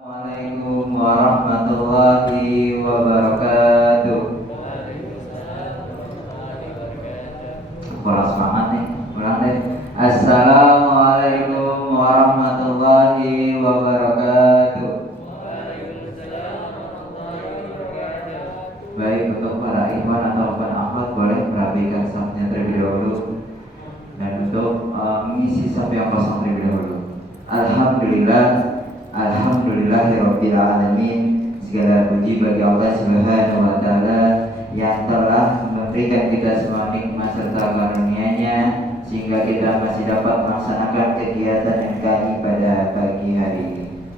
Assalamualaikum warahmatullahi wabarakatuh. Kurang semangat nih, ulang deh. Assalamualaikum warahmatullahi wabarakatuh. Baik, untuk para ikhwan atau akhwat boleh merapikan safnya terlebih dahulu dan untuk mengisi saf yang kosong terlebih dahulu. Alhamdulillahirabbil alamin. Segala puji bagi Allah Subhanahu wa taala yang telah memberikan kita semua nikmat serta karunia-Nya sehingga kita masih dapat melaksanakan kegiatan NKI pada pagi hari ini.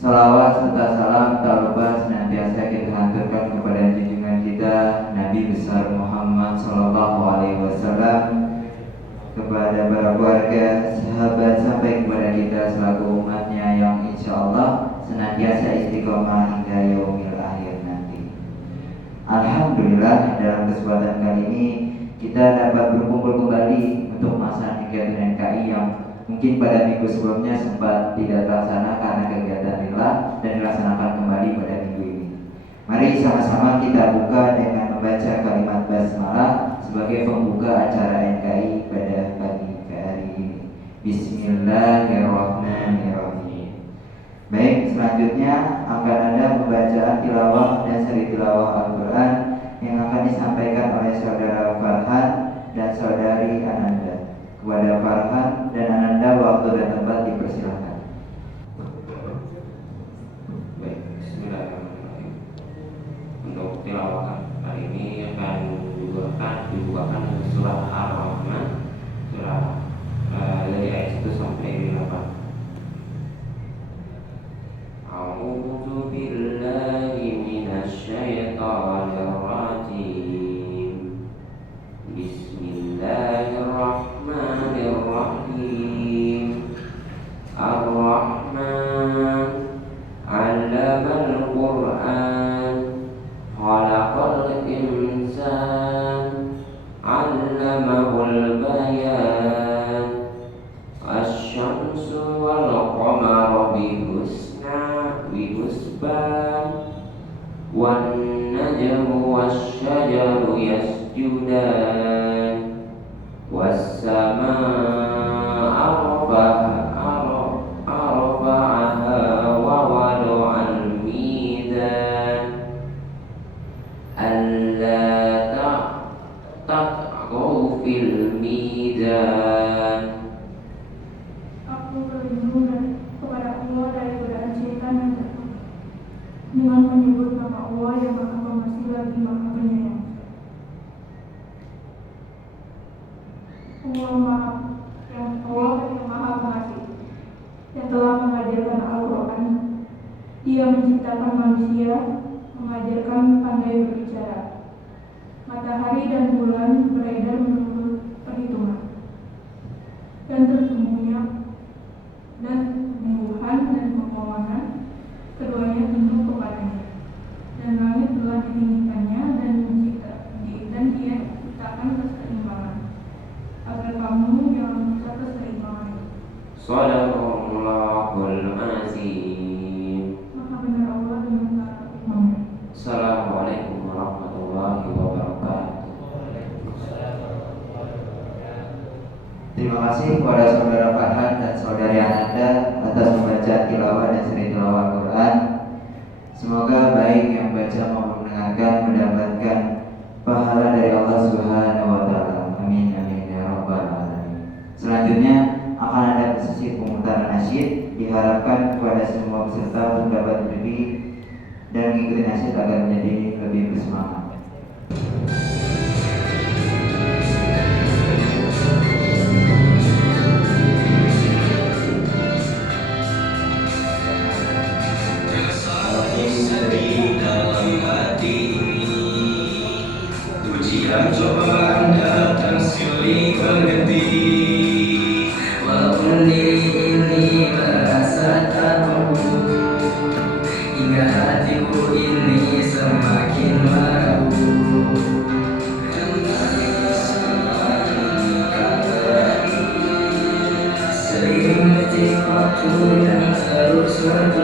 Salawat serta salam tak lupa senantiasa kita haturkan kepada junjungan kita Nabi besar Muhammad sallallahu alaihi wasallam, kepada para keluarga, sahabat, sampai kepada kita selaku umatnya yang insya Allah senantiasa istiqomah hingga yaumil akhir nanti. Alhamdulillah, dalam kesempatan kali ini kita dapat berkumpul kembali untuk melaksanakan kegiatan NKI yang mungkin pada minggu sebelumnya sempat tidak terlaksana karena kegiatan lillah dan dilaksanakan kembali pada minggu ini. Mari sama-sama kita buka dengan membaca kalimat basmalah sebagai pembuka acara NKI pada pagi hari ini. Bismillahirrahmanirrahim. Baik, selanjutnya akan ada pembacaan tilawah dan seri tilawah Al-Quran yang akan disampaikan oleh saudara Farhan dan saudari Ananda. Kepada Farhan dan Ananda, waktu dan tempat dipersilakan. Baik, bismillahirrahmanirrahim. Untuk tilawah hari ini akan dibukakan surah Ar-Rahman, surah dari ayat 1 sampai 8. A'udzu billahi minasy syaithanir rajim. Bismillahirrahmanirrahim. Ar-Rahman 'allamal Qur'an, khalaqal insan, 'allamahul bayan. Asy-syamsu wal qamaru bihusban, wan najmu wasy-syajaru yasjudan, was-samaa'a rafa'aha wa wada'al mizan, alla tatghaw fil mizan. Aku berlindung kepada Allah dari godaan syaitan yang terkutuk, dengan menyebut nama Allah yang Maha Pengasih lagi Maha Penyayang. Allah yang Maha Pengasih, yang telah mengajarkan Al-Quran. Dia menciptakan manusia, mengajarkan pandai berbicara. Matahari dan bulan beredar menurut perhitungan, dan tumbuhan dan pepohonan keduanya tunduk kepadanya. Dan langit telah ditinggikannya dan dia ciptakan keseimbangan agar kamu jangan merusak keseimbangan itu. Shadaqallahul azim. Maka benar Allah dengan kata firman-Nya. Assalamualaikum warahmatullahi wabarakatuh. Terima kasih kepada saudara Farhan dan saudari Ananda atas pembacaan tilawah dan seri tilawah Al-Quran. Semoga baik yang baca maupun mendengarkan mendapatkan pahala dari Allah Subhanahu wa taala. Amin amin ya rabbal alamin. Selanjutnya akan ada sesi pemutaran nasyid. Diharapkan kepada semua peserta untuk dapat berdiri dan mengikuti nasyid agar menjadi lebih bersemangat. Ujian cobaan datang silih berganti, walaupun diri ini merasa tak mampu, hingga hatiku ini semakin merabu. Sering detik waktu yang terus berlalu,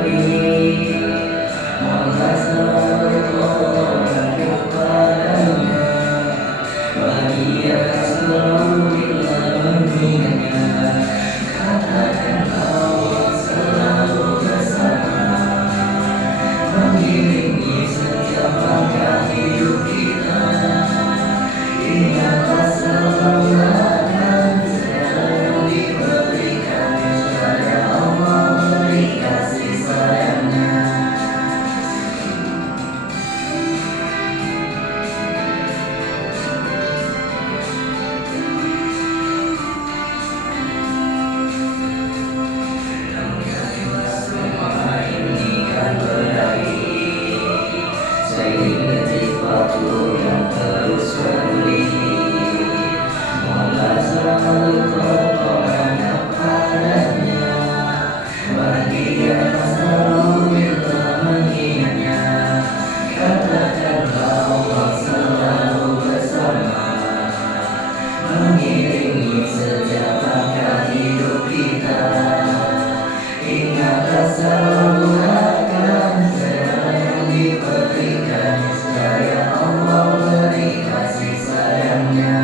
selalu akan segala yang diberikan, niscaya Allah beri kasih sayangnya.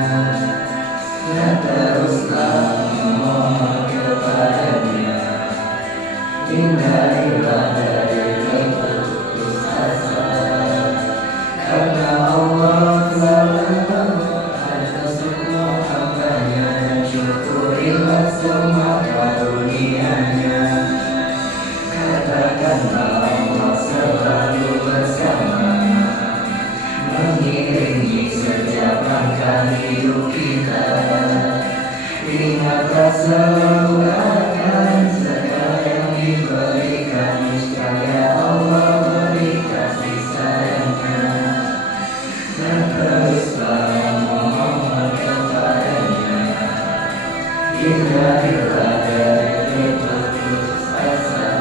Dan teruslah memohon kepadanya, hindarilah dari berputus asa, karena Allah selalu ada semua hambanya. Syukurilah semua karunia-Nya, katakanlah Allah selalu bersama, mengiringi setiap langkah hidup kita. Ingatlah selalu akan segala yang diberikan, niscaya Allah beri kasih sayangnya. Dan teruslah memohon kepadanya, hindarilah dari berputus asa,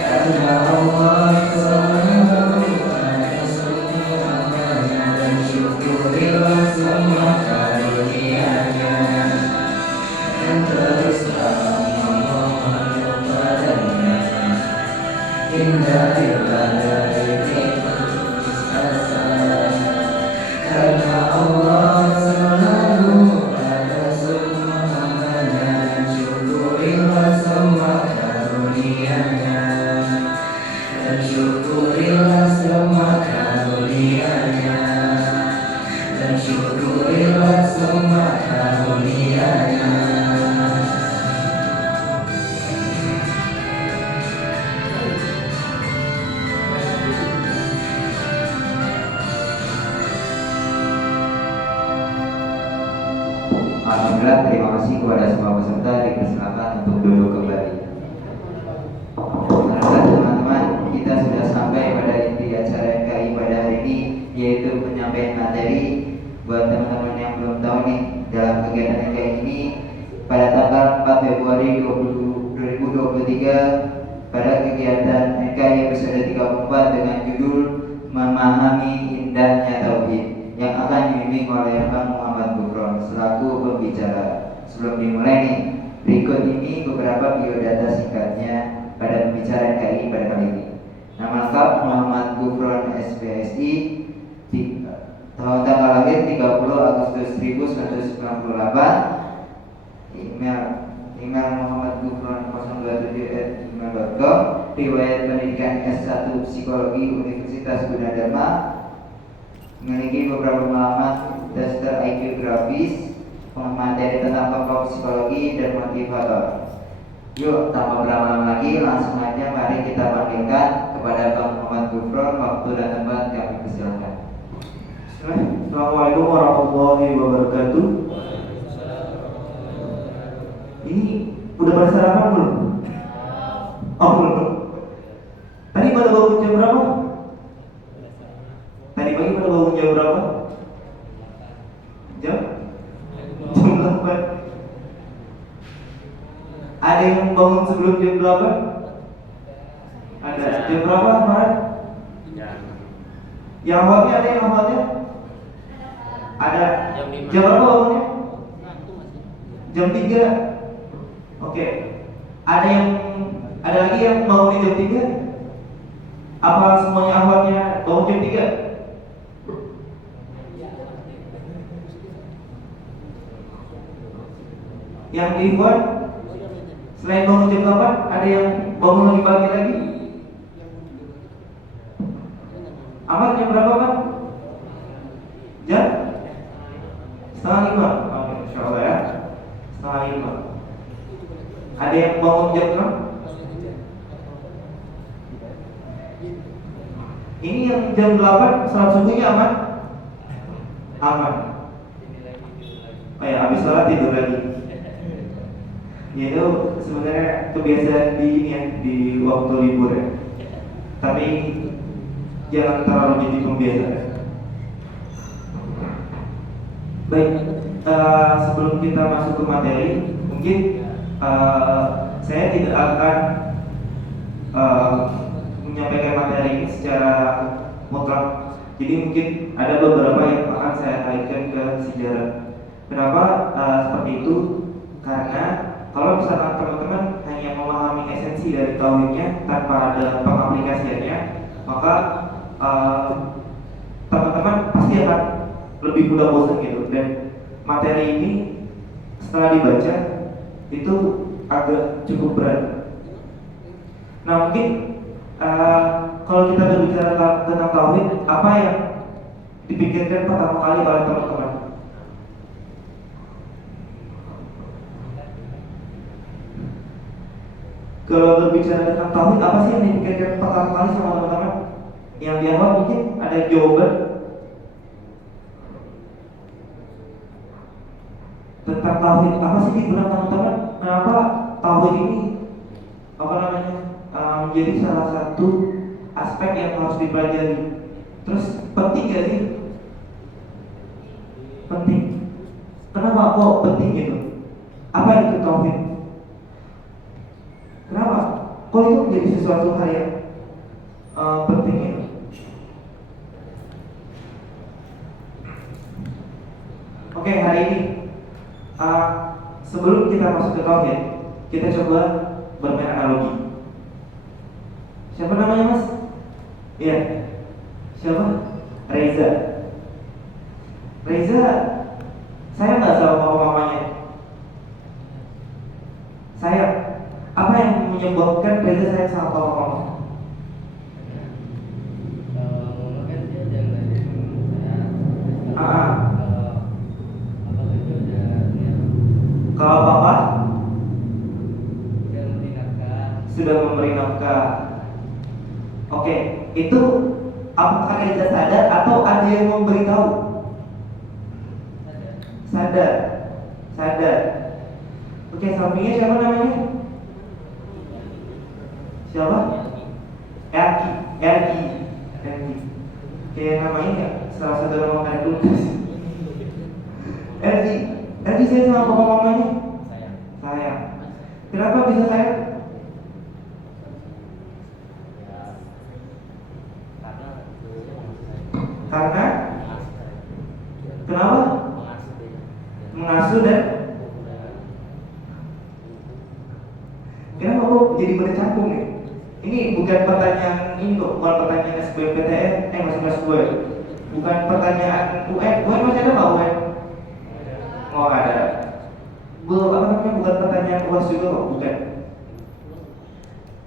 karena Allah selalu ada semua hambanya. Dan syukurilah semua karunia-Nya, dan teruslah memohon kepadanya, hindarilah dari berputus asa, karena Allah selalu ada semua hambanya. Dan syukurilah semua karunia-Nya, dan syukurilah semua karunia-Nya, dan syukurilah semua karunia-Nya. Alhamdulillah, terima kasih kepada semua peserta, dipersilakan untuk duduk kembali. Alhamdulillah teman-teman, kita sudah sampai pada inti acara KI pada hari ini, yaitu penyampaian materi. Buat teman-teman yang belum tahu nih, dalam kegiatan KI ini pada tanggal 4 Februari 2023 pada kegiatan NKI episode 34 dengan judul Memahami Indahnya Tauhid yang akan dibimbing oleh Bang Muhammad Gufron selaku pembicara. Sebelum dimulai nih, berikut ini beberapa biodata singkatnya pada pembicara NKI pada kali ini. Nama lengkap Muhammad Gufron SPSI, tahun tanggal lahir 30 Agustus 1998, email Muhammad Gufron 027@gmail.com, riwayat pendidikan S1 Psikologi Universitas Gunadarma, memiliki beberapa pengalaman tester IQ grafis, materi tentang tokoh psikologi dan motivator. Yuk, tanpa berlama-lama lagi, langsung aja mari kita panggilkan kepada Bang Muhammad Gufron. Waktu dan tempat kami persilakan. Assalamualaikum warahmatullahi wabarakatuh. Ini udah pada sarapan belum? Oh belum. Tadi pada bangun jam berapa? Tadi pagi pada bangun jam berapa? Jam 8. Ada yang bangun sebelum jam 8? Ada. Jam berapa kemarin? Yang awalnya ada yang awalnya? Ada. Jam berapa bangunnya? Jam 3. Oke. Ada lagi yang bangun di jam 3? Apa semuanya awalnya bangun jam 3? Yang di Ikhwan selain bangun jam 8, ada yang bangun lebih pagi lagi? Amat jam berapa Pak? Jam? 4:30. Oke, insyaallah ya. 4:30. Ada yang bangun jam 6? Ini yang jam 8 salat subuhnya aman? Aman. Oh ya, habis salat tidur lagi. Ya itu sebenarnya kebiasaan di ini ya, di waktu libur ya. Tapi jangan terlalu jadi pembiasaan. Baik, sebelum kita masuk ke materi, mungkin saya tidak akan menyampaikan materi ini secara mutlak. Jadi mungkin ada beberapa yang akan saya kaitkan ke sejarah. Kenapa seperti itu? Karena kalau misalkan teman-teman hanya memahami esensi dari tauhidnya tanpa ada pengaplikasiannya, maka teman-teman pasti akan lebih mudah bosan gitu. Dan materi ini setelah dibaca itu agak cukup berat. Nah mungkin kalau kita berbicara tentang tauhid, apa yang dipikirkan pertama kali oleh teman-teman? Kalau berbicara tentang tauhid, apa sih yang dipikirkan pertama kali sama teman-teman? Yang di awal mungkin ada jawaban tentang tauhid. Apa sih dibilang teman-teman? Kenapa tauhid ini menjadi salah satu aspek yang harus dipelajari? Terus penting gak sih? Penting. Kenapa kok penting gitu? Apa itu tauhid? Kenapa? Kok itu menjadi sesuatu hal yang penting gitu? Oke, hari ini sebelum kita masuk ke tauhid, kita coba bermain analogi. Siapa namanya mas? Iya. Siapa? Reza. Reza, saya nggak sama papa mamanya. Saya. Apa yang menyebabkan Reza sayang sama papa mama? Kalau papa sudah memberi nafkah. Oke, itu apakah Reza sadar atau ada yang memberitahu? Sadar. Oke, sampingnya siapa namanya? Siapa? Ergi. Kayak nama ini ya, salah satu nama kayak Lukas. Ergi sayang sama papa mamanya? Sayang. Kenapa bisa sayang? Karena kenapa? Mengasuh dan kenapa kok jadi bercampur nih? Ini bukan pertanyaan ini kok, bukan pertanyaan SBMPTN, masih kelas gue. Bukan pertanyaan UN masih ada nggak UN? Oh ada. Bukan pertanyaan UAS juga kok, bukan.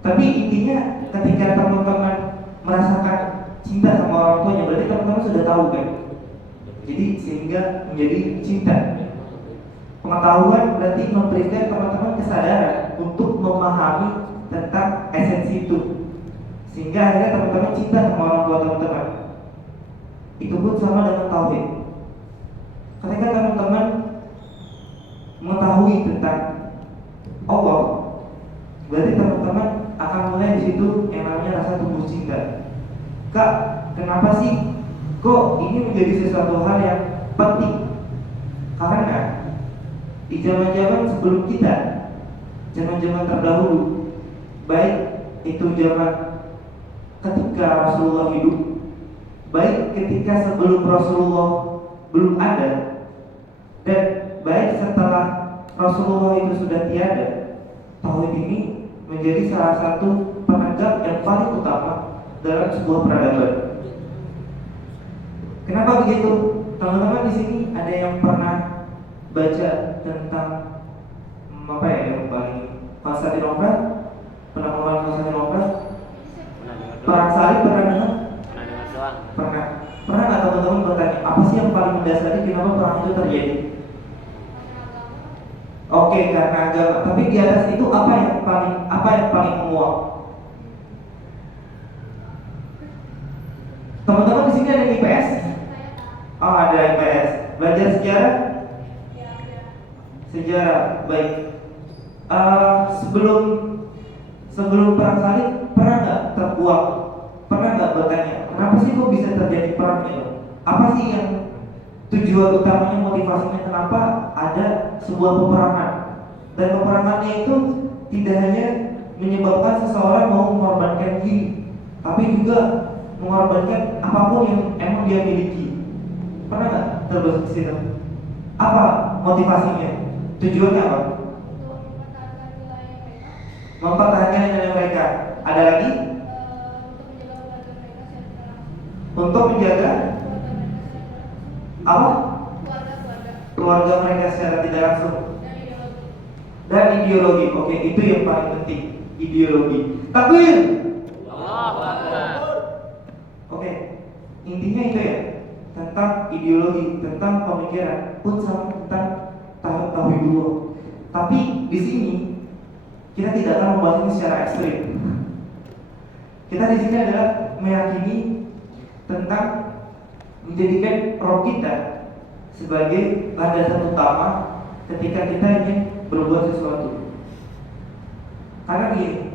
Tapi intinya ketika teman-teman merasakan cinta sama orang tuanya, berarti teman-teman sudah tahu kan? Jadi sehingga menjadi cinta. Pengetahuan berarti memberikan teman-teman kesadaran untuk memahami tentang esensi itu, sehingga akhirnya teman-teman cinta sama orang tua teman-teman. Itu pun sama dengan tauhid. Ketika teman-teman mengetahui tentang Allah, berarti teman-teman akan mulai di situ yang namanya rasa tumbuh cinta. Kak, kenapa sih kok ini menjadi sesuatu hal yang penting? Karena di zaman-zaman sebelum kita, zaman-zaman terdahulu, baik itu zaman ketika Rasulullah hidup, baik ketika sebelum Rasulullah belum ada, dan baik setelah Rasulullah itu sudah tiada, tauhid ini menjadi salah satu penegak yang paling utama dalam sebuah peradaban. Kenapa begitu? Teman-teman di sini ada yang pernah baca tentang apa ya yang paling Konstantinopel? Pernah mengenal Konstantinopel? Perang salib pernah dengar? Pernah. Pernah nggak teman-teman bertanya apa sih yang paling mendasari kenapa perang itu terjadi? Oke, karena agama. Tapi di atas itu apa yang paling menguap? Teman-teman di sini ada IPS? Oh, ada IPS. Belajar sejarah? Sejarah, baik. Sebelum perang salib pernah nggak terkuak? Pernah nggak bertanya kenapa sih kok bisa terjadi perang itu? Apa sih yang tujuan utamanya, motivasinya kenapa ada sebuah peperangan? Dan peperangannya itu tidak hanya menyebabkan seseorang mau mengorbankan diri, tapi juga mengorbankan apapun yang emang dia miliki. Pernah nggak terbesit di situ? Apa motivasinya? Tujuannya apa? mempertahankan negara mereka. Ada lagi? Untuk menjaga apa? Keluarga mereka secara tidak langsung. Dan ideologi. Oke, itu yang paling penting. Ideologi. Takbir. Oke, intinya itu ya, tentang ideologi, tentang pemikiran, pun sama tentang tauhidullah. Tapi di sini kita tidak akan membahas ini secara ekstrim. Kita di sini adalah meyakini tentang menjadikan roh kita sebagai landasan utama ketika kita ingin berbuat sesuatu. Karena gini,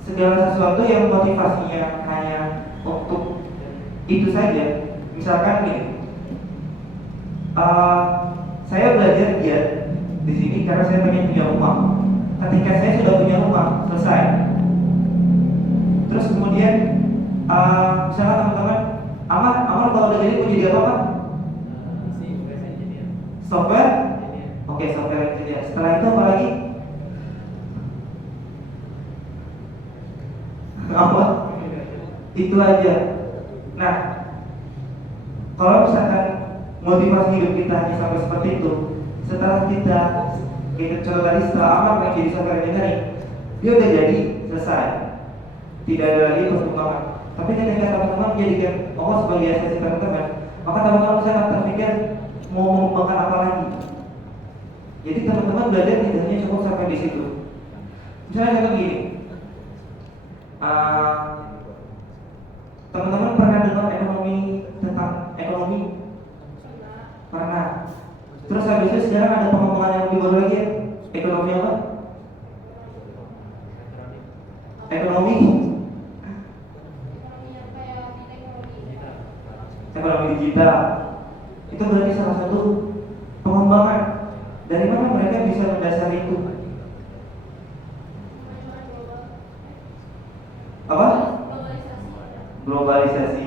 segala sesuatu yang motivasinya hanya untuk itu saja. Misalkan gini, saya belajar giat di sini karena saya pengen punya rumah. Ketika saya sudah punya rumah, selesai. Terus kemudian, misalkan teman-teman, Amar kalau udah jadi mau jadi apa, Pak? Software? Oke, software engineer. Setelah itu apa lagi? Apa? Itu aja. Nah, kalau misalkan motivasi hidup kita hanya sampai seperti itu, setelah kita contoh tadi, setelah Amar menjadi software engineering, dia udah jadi, selesai. Tidak ada lagi perkembangan. Tapi ketika teman-teman menjadikan Allah sebagai asasi teman-teman, maka teman-teman bisa terpikir mau mengembangkan apa lagi. Jadi teman-teman belajar tidak hanya cukup sampai di situ. Misalnya contoh gini, teman-teman pernah dengar tentang ekonomi? Pernah. Terus habis itu sekarang ada pengembangan yang lebih baru lagi ya. Ekonomi apa? Ekonomi digital. Itu berarti salah satu pengembangan. Dari mana mereka bisa mendasari itu? Apa? Globalisasi.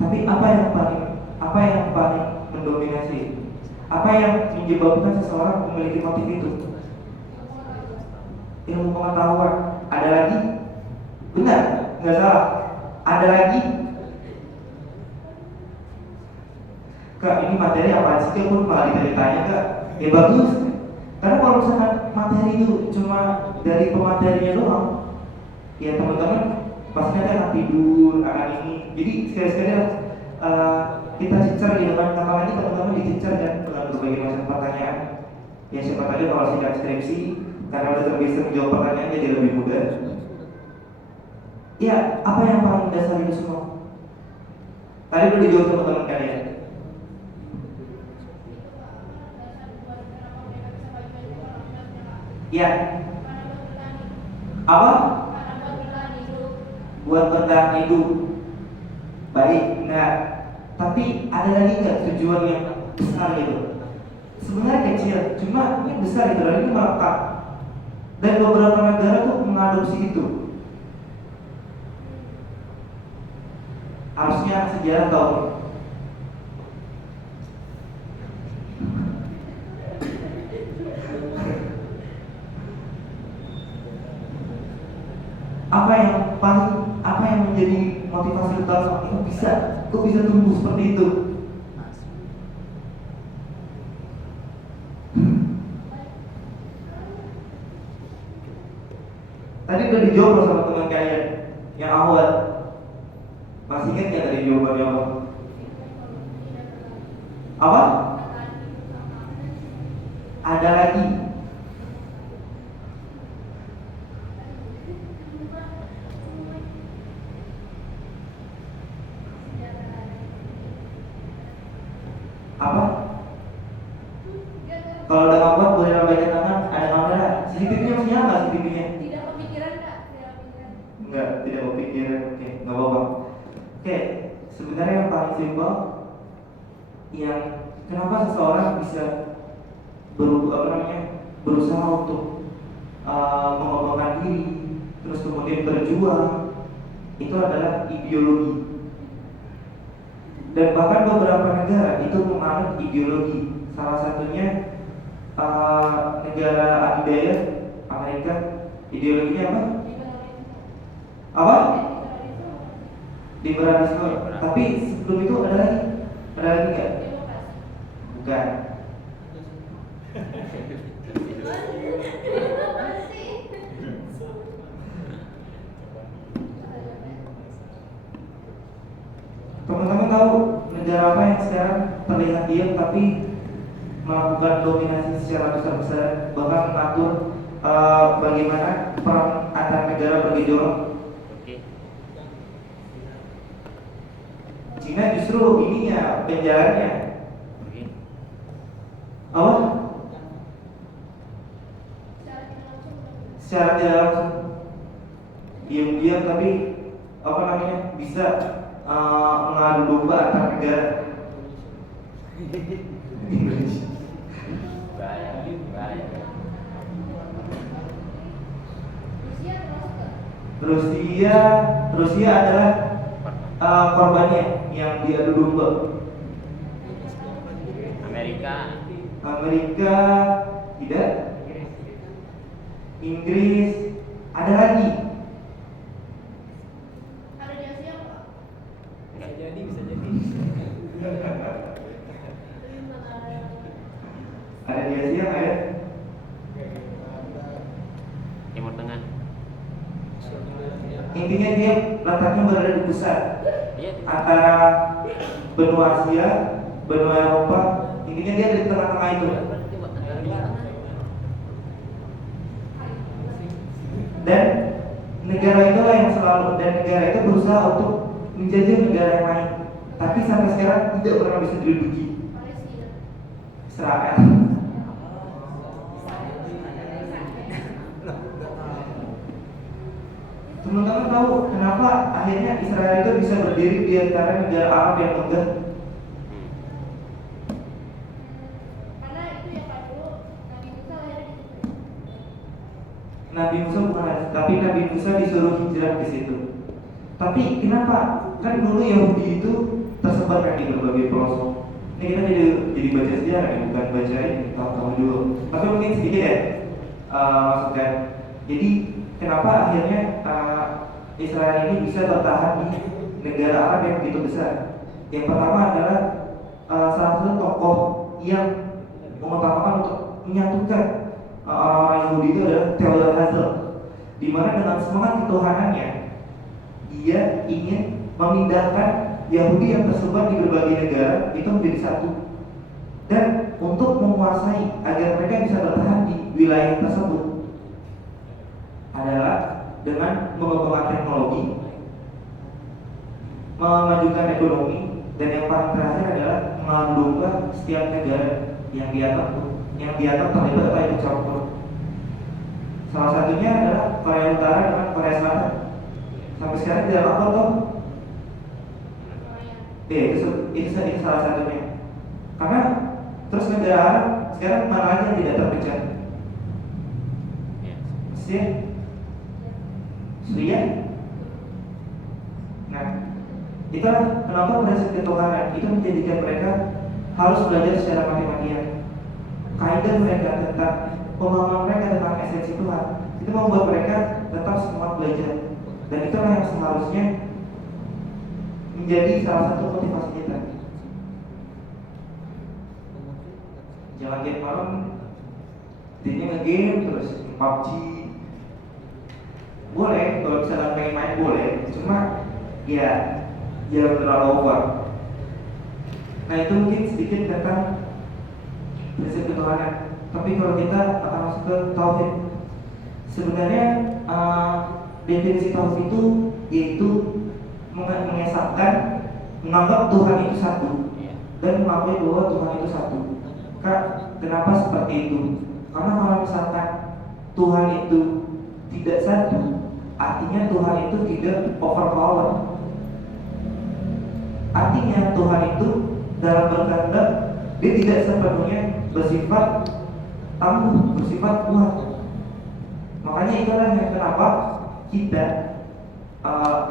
Tapi apa yang paling mendominasi? Apa yang menyebabkan seseorang memiliki motif itu? Ilmu pengetahuan. Ada lagi? Benar, nggak salah. Ada lagi? Kak, ini materi apa sih? Pun malah ditanya Kak. Ya bagus. Karena kalau misalkan materi itu cuma dari pematerinya doang, ya teman-teman pasti nanti akan tidur, akan ini. Jadi sekali-sekali kita cicer di depan kamar ini, teman-teman dicincer kan dengan berbagai macam pertanyaan. Ya siapa tahu kalau sidang skripsi, karena udah terbiasa menjawab pertanyaan jadi lebih mudah. Ya, apa yang paling mendasar itu semua? Tadi udah dijawab teman-teman kalian. Ya. Apa? Buat bertahan hidup. Baik, nah, tapi ada lagi nggak tujuan yang besar gitu? Sebenarnya kecil, cuma ini besar itu, dan ini melekat. Dan beberapa negara tuh mengadopsi itu. Harusnya sejarah tahu. Apa yang menjadi motivasi utama? Kok bisa tumbuh seperti itu? Tadi udah dijawab sama teman kalian yang awal. Masih ingat nggak tadi jawabannya apa? Apa? Ada lagi? Apa? Kalau ada kabar boleh lambaikan tangan. Ada kamera. CCTV-nya masih nyala nggak CCTV-nya? Tidak kepikiran Kak, tidak kepikiran. Enggak, tidak kepikiran. Oke, nggak apa-apa. Oke, sebenarnya yang paling simpel, yang kenapa seseorang bisa berusaha untuk mengembangkan diri, terus kemudian berjuang, itu adalah ideologi. Dan bahkan beberapa negara itu menganut ideologi. Salah satunya negara adidaya Amerika, ideologinya apa? Apa? Liberalisme. Tapi sebelum itu ada lagi nggak? Bukan. Teman-teman tahu negara apa yang sekarang terlihat diam tapi melakukan dominasi secara besar-besaran, bahkan mengatur bagaimana perang antar negara bergejolak? Cina justru ininya penjaranya. Apa? Secara tidak langsung, diam-diam tapi bisa mengadu domba antar negara. Rusia adalah korbannya yang diadu domba. Amerika tidak. Inggris ada lagi. Bisa jadi. Ada di Asia nggak ya? Timur Tengah. Intinya dia letaknya berada di pusat Iya. antara benua Asia, benua Eropa. Intinya dia di tengah-tengah itu. Dan negara itulah yang negara itu berusaha untuk menjajah negara yang lain. Tapi sampai sekarang tidak pernah bisa diduduki. Israel. Teman-teman tahu kenapa akhirnya Israel itu bisa berdiri di antara negara Arab yang megah? Karena itu ya Pak dulu Nabi Musa lahir di situ. Nabi Musa bukan, tapi Nabi Musa disuruh hijrah ke situ. Tapi kenapa? Kan dulu Yahudi itu tersebar kan di berbagai pelosok. Ini kita jadi baca sejarah ya, bukan baca ini tahu dulu. Tapi mungkin sedikit ya maksudkan. Jadi kenapa akhirnya Israel ini bisa bertahan di negara Arab yang begitu besar? Yang pertama adalah salah satu tokoh yang mengutamakan untuk menyatukan orang Yahudi itu adalah Theodor Herzl, di mana dengan semangat ketuhanannya dia ingin memindahkan Yahudi yang tersebar di berbagai negara itu menjadi satu, dan untuk menguasai agar mereka bisa bertahan di wilayah tersebut adalah dengan mengembangkan teknologi, memajukan ekonomi, dan yang paling terakhir adalah mengadu domba setiap negara yang dianggap terlibat atau ikut campur. Salah satunya adalah Korea Utara dengan Korea Selatan. Sampai sekarang tidak lapor toh. Itu salah satunya. Karena terus negara Arab sekarang mana lagi yang tidak terpecah? Mesir, Syria. Nah, itulah kenapa prinsip ketuhanan itu menjadikan mereka harus belajar secara mati-matian. Kaidah mereka tentang pemahaman mereka tentang esensi Tuhan itu membuat mereka tetap semangat belajar, dan itulah yang seharusnya menjadi salah satu motivasi kita. Jangan game malam, intinya nge-game terus PUBG. Boleh, kalau misalnya pengen main boleh, cuma ya jangan terlalu over. Nah itu mungkin sedikit tentang prinsip ketuhanan. Tapi kalau kita akan masuk ke tauhid, sebenarnya definisi tauhid itu yaitu mengesahkan, menganggap Tuhan itu satu dan mengakui bahwa Tuhan itu satu. Kenapa seperti itu? Karena kalau misalkan Tuhan itu tidak satu, artinya Tuhan itu tidak overpower. Artinya Tuhan itu dalam berkehendak dia tidak sepenuhnya bersifat tangguh, bersifat kuat. Makanya itulah yang kenapa kita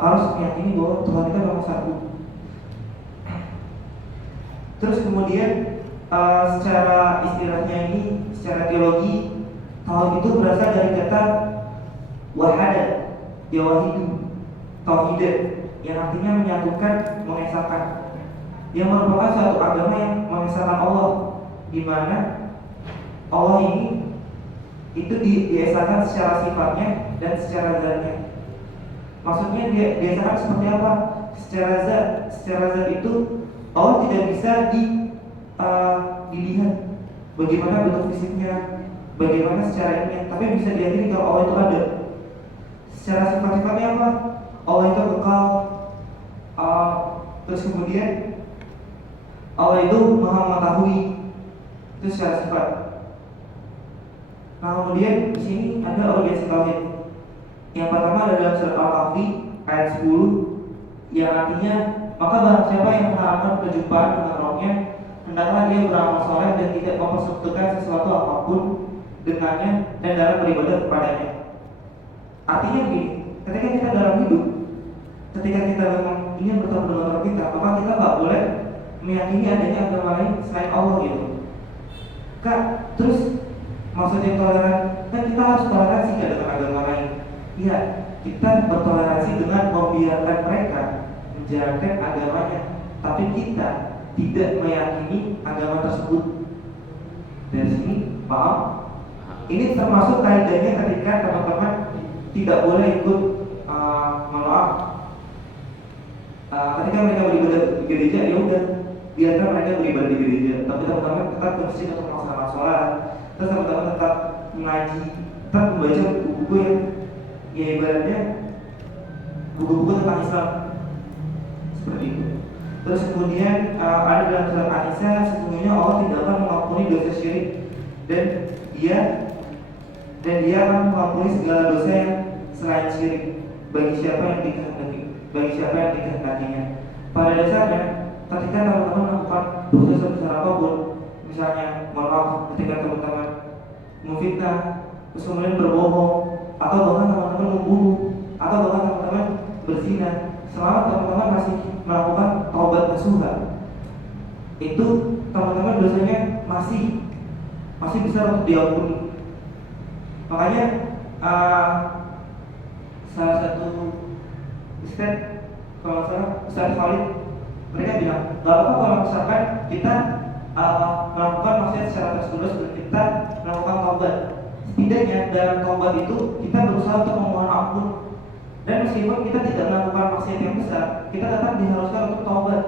harus meyakini bahwa Tuhan itu memang satu. Terus kemudian secara istilahnya ini, secara teologi, tauhid itu berasal dari kata wahada, yawahidu, tauhid, yang artinya menyatukan, mengesahkan, yang merupakan suatu agama yang mengesahkan Allah, di mana Allah ini itu diesahkan secara sifatnya dan secara zatnya. Maksudnya diesahkan seperti apa? Secara zat itu Allah tidak bisa dilihat bagaimana bentuk fisiknya, bagaimana secara ilmiah, tapi bisa diyakini kalau Allah itu ada. Secara sifat-sifatnya apa? Allah itu kekal, terus kemudian Allah itu maha mengetahui, itu secara sifat. Nah, kemudian di sini ada urgensi tauhid. Yang pertama ada dalam surat Al-Kahfi ayat 10, yang artinya, maka barang siapa yang mengharapkan perjumpaan dengan Rabbnya, hendaklah dia beramal soleh dan tidak mempersekutukan sesuatu apapun dengannya dan dalam beribadah kepadanya. Artinya begini, ketika kita dalam hidup, ketika kita memang ingin bertemu dengan Rabb kita, maka kita nggak boleh meyakini adanya agama lain selain Allah gitu. Kak, terus maksudnya toleran, kan kita harus toleransi dengan agama lain. Iya, kita bertoleransi dengan membiarkan mereka menjalankan agamanya, tapi kita tidak meyakini agama tersebut. Dari sini paham? Ini termasuk kaidahnya ketika teman-teman tidak boleh ikut ketika mereka beribadah di gereja, ya udah biarkan mereka beribadah di gereja, tapi teman-teman tetap ke masjid untuk melaksanakan sholat, terus teman-teman tetap mengaji, tetap membaca buku-buku yang ya ibaratnya buku-buku tentang Islam seperti itu. Terus kemudian ada dalam surat An-Nisa, sesungguhnya Allah tidak akan mengampuni dosa syirik dan dia akan mengampuni segala dosa yang selain syirik bagi siapa yang dikehendakinya. Pada dasarnya, ketika teman-teman melakukan dosa sebesar apapun, misalnya mohon maaf ketika teman-teman memfitnah, terus kemudian berbohong, atau bahkan teman-teman membunuh, atau bahkan teman-teman berzina, selama teman-teman masih melakukan taubat nasuha, itu teman-teman dosanya masih bisa untuk diampuni. Makanya salah satu ustaz, kalau salah Ustaz Khalid, mereka bilang gak apa-apa kalau misalkan kita melakukan maksiat secara terus-menerus dan kita melakukan taubat. Setidaknya dalam taubat itu kita berusaha untuk memohon ampun, dan meskipun kita tidak melakukan maksiat yang besar, kita tetap diharuskan untuk taubat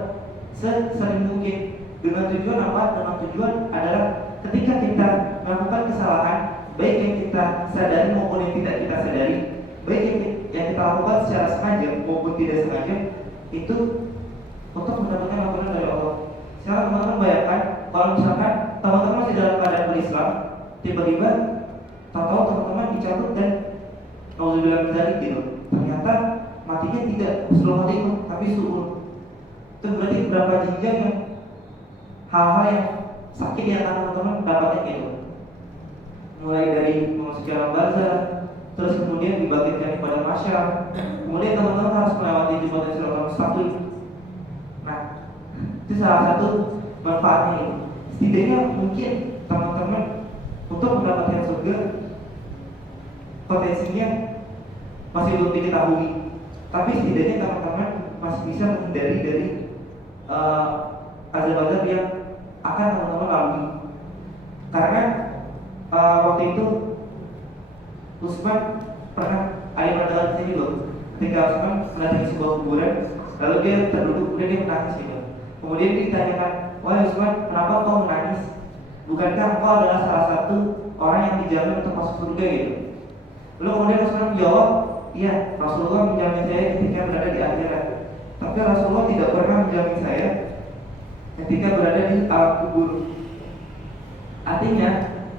sesering mungkin. Dengan tujuan apa? Dengan tujuan adalah ketika kita melakukan kesalahan, baik yang kita sadari maupun yang tidak kita sadari, baik yang kita lakukan secara sengaja maupun tidak sengaja, itu untuk mendapatkan ampunan dari Allah. Sekarang teman-teman bayangkan kalau misalkan teman-teman masih dalam keadaan berislam, tiba-tiba tahu teman-teman dicabut dan nauzubillah min dzalik gitu. Ternyata matinya tidak husnul khotimah tapi su'ul. Itu berarti berapa jenjang yang hal-hal yang sakit yang teman-teman dapatnya gitu. Mulai dari memasuki alam barzah, terus kemudian dibangkitkan kepada masyarakat, kemudian teman-teman harus melewati jembatan Siratal Mustaqim. Nah, itu salah satu manfaatnya ini. Setidaknya mungkin teman-teman untuk mendapatkan surga potensinya masih belum diketahui, tapi setidaknya teman-teman masih bisa menghindari dari azab-azab yang akan teman-teman lalui. Karena waktu itu Utsman pernah ada pada sini loh. Ketika Utsman mendatangi sebuah kuburan, lalu dia terduduk, kemudian dia menangis gitu. Kemudian dia ditanyakan, wahai Utsman, kenapa kau menangis? Bukankah engkau adalah salah satu orang yang dijamin untuk masuk surga gitu? Lalu kemudian Utsman menjawab, iya, Rasulullah menjamin saya ketika berada di akhirat. Tapi Rasulullah tidak pernah menjamin saya ketika berada di alam kubur. Artinya,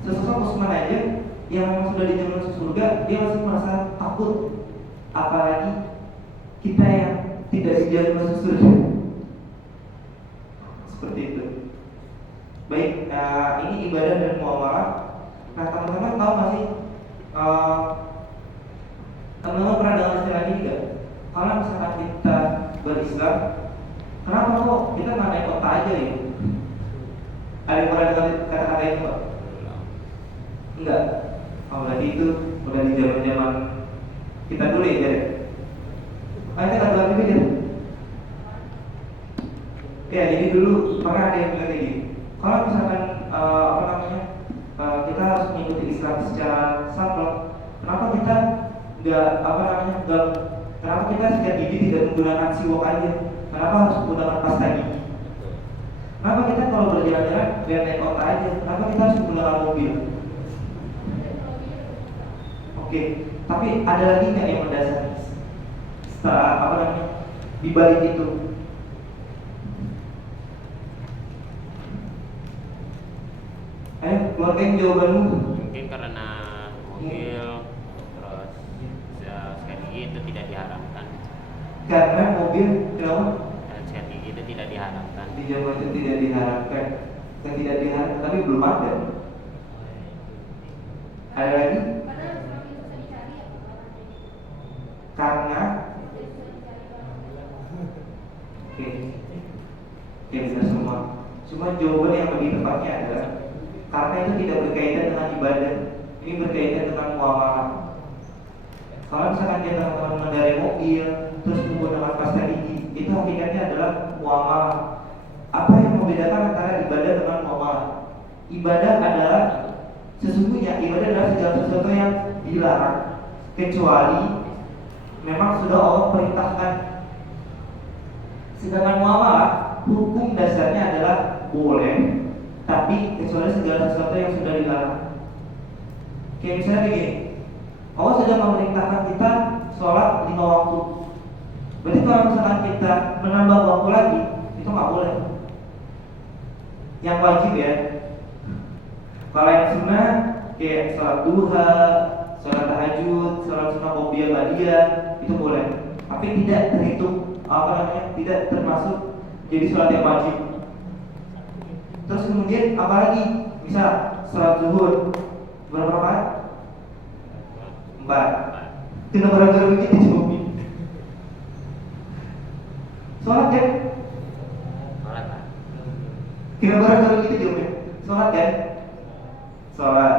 sesosok Utsman aja yang memang sudah dijamin masuk surga, dia masih merasa takut. Apalagi kita yang tidak dijamin masuk surga. Seperti itu. Baik, ini ibadah dan muamalah. Nah, teman-teman tahu nggak sih? Teman-teman pernah dengar istilah ini nggak? Kalau misalkan kita berislam, kenapa kok kita nggak naik kota aja ya? Ada yang pernah dengar kata-kata itu Pak? Enggak. Oh, berarti itu udah di zaman kita dulu ya. Ayo kita dua pikir. Ya, jadi dulu pernah ada yang bilang kayak gini. Kalau misalkan kita harus mengikuti Islam secara saklek, kenapa kita kenapa kita sejak gigi tidak menggunakan siwak aja? Kenapa harus menggunakan pasta gigi? Kenapa kita kalau berjalan-jalan biar naik kota aja? Kenapa kita harus menggunakan mobil? Oke, tapi ada lagi nggak yang mendasar? Setelah di balik itu? Ayo, keluarkan jawabanmu. Mungkin karena mobil terus sikat gigi itu tidak diharamkan. Karena mobil, kenapa? Dan sikat gigi itu tidak diharamkan. Di zaman itu tidak diharapkan, tidak diharapkan, tapi belum ada. Ada lagi? Karena oke, bisa semua. Cuma jawaban yang lebih tepatnya adalah karena itu tidak berkaitan dengan ibadah, ini berkaitan dengan muamalah. Kalau misalkan dia teman-teman mengendarai mobil terus menggunakan pasta gigi, itu hakikatnya adalah muamalah. Apa yang membedakan antara ibadah dengan muamalah? Ibadah adalah sesungguhnya ibadah adalah segala sesuatu yang dilarang kecuali memang sudah Allah perintahkan. Sedangkan muamalah hukum dasarnya adalah boleh, tapi kecuali segala sesuatu yang sudah dilarang. Kayak misalnya begini, Allah sudah memerintahkan kita sholat 5 waktu. Berarti kalau misalkan kita menambah waktu lagi, itu nggak boleh. Yang wajib ya. Kalau yang sunnah kayak sholat duha, sholat tahajud, sholat sunnah qobliyah ba'diyah itu boleh. Tapi tidak terhitung tidak termasuk jadi sholat yang wajib. Terus kemudian apalagi? Misal sholat zuhur berapa rakaat? 4. Kenapa gara-gara begitu dijawabin? Sholat kan? Sholat Pak. Kenapa gara-gara begitu jawabnya? Sholat kan? Sholat.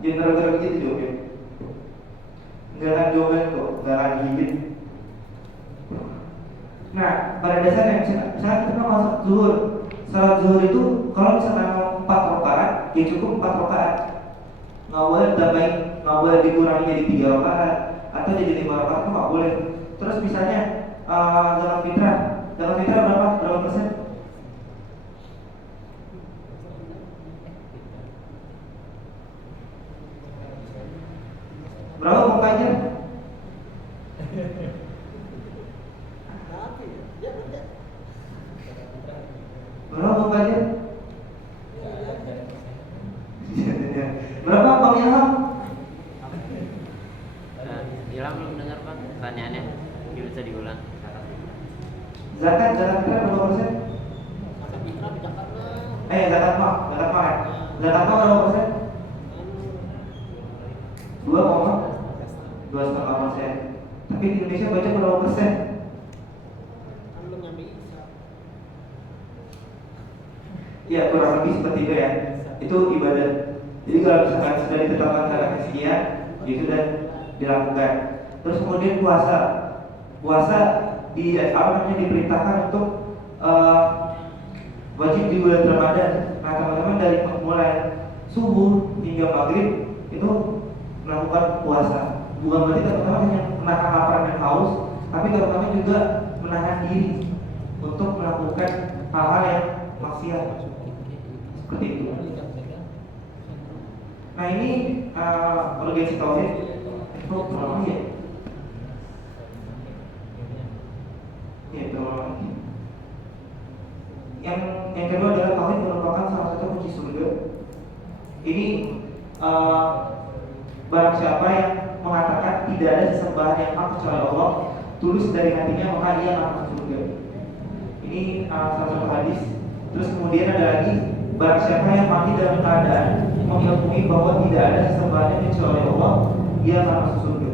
Jangan gara-gara begitu jawabnya. Enggak akan jawaban kok, enggak akan gigit. Nah, pada dasarnya misalnya kita masuk zuhur. Salat zuhur itu kalau misalnya 4 rakaat, ya cukup 4 rakaat. Nggak boleh tambahin, nggak boleh dikurangi jadi 3 rakaat atau jadi 5 rakaat, itu nggak boleh. Terus misalnya zakat fitrah berapa persen? Berapa Pak Fajar? Berapa Pak Fajar? Berapa Bang Ilham? Ilham belum dengar Pak pertanyaannya, mungkin bisa diulang. Zakat fitrah berapa persen? Zakat mal berapa persen? 2,5%. Tapi di Indonesia baca berapa persen? Ya kurang lebih seperti itu ya. Itu ibadah. Jadi kalau misalkan sudah ditetapkan secara sekian, itu sudah dilakukan. Terus kemudian puasa diperintahkan untuk wajib di bulan Ramadan. Nah teman-teman dari mulai subuh hingga maghrib itu melakukan puasa. Bukan berarti teman-teman hanya menahan lapar dan haus, tapi teman-teman juga menahan diri untuk melakukan hal-hal yang maksiat seperti itu. Nah ini urgensi tauhid itu berapa ya? Ya berapa lagi? Yang kedua adalah tauhid merupakan salah satu kunci surga. Ini barang siapa yang mengatakan tidak ada sesembahan yang hak kecuali Allah, tulus dari hatinya, maka ia akan masuk surga. Ini salah satu hadis. Terus kemudian ada lagi, barang siapa yang mati dalam keadaan mengilmui bahwa tidak ada sesembahan kecuali Allah, ia akan masuk surga.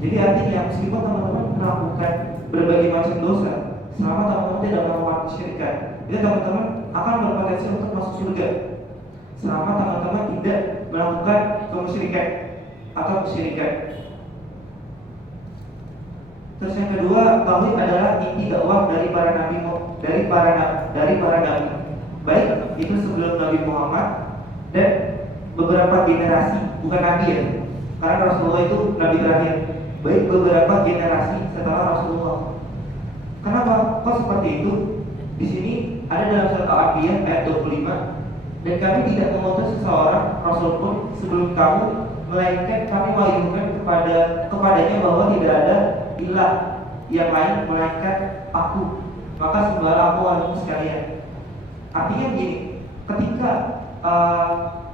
Jadi artinya meskipun teman-teman melakukan berbagai macam dosa, selama teman-teman tidak melakukan kesyirikan, itu teman-teman akan berpotensi untuk masuk surga. selama teman-teman tidak melakukan kemusyrikan atau musyrikan. Terus yang kedua, tauhid adalah inti dakwah dari para nabi, baik itu sebelum Nabi Muhammad dan beberapa generasi, bukan nabi ya, karena Rasulullah itu nabi terakhir, baik beberapa generasi setelah Rasulullah. Kenapa? Kok seperti itu? Di sini ada dalam surat Al-Anbiya ayat 25, dan kami tidak mengutus seseorang rasul pun sebelum kamu, melainkan kami wahyukan kepadanya bahwa tidak ada ilah yang lain melainkan aku, maka sembahlah aku wahai sekalian. Artinya begini, ketika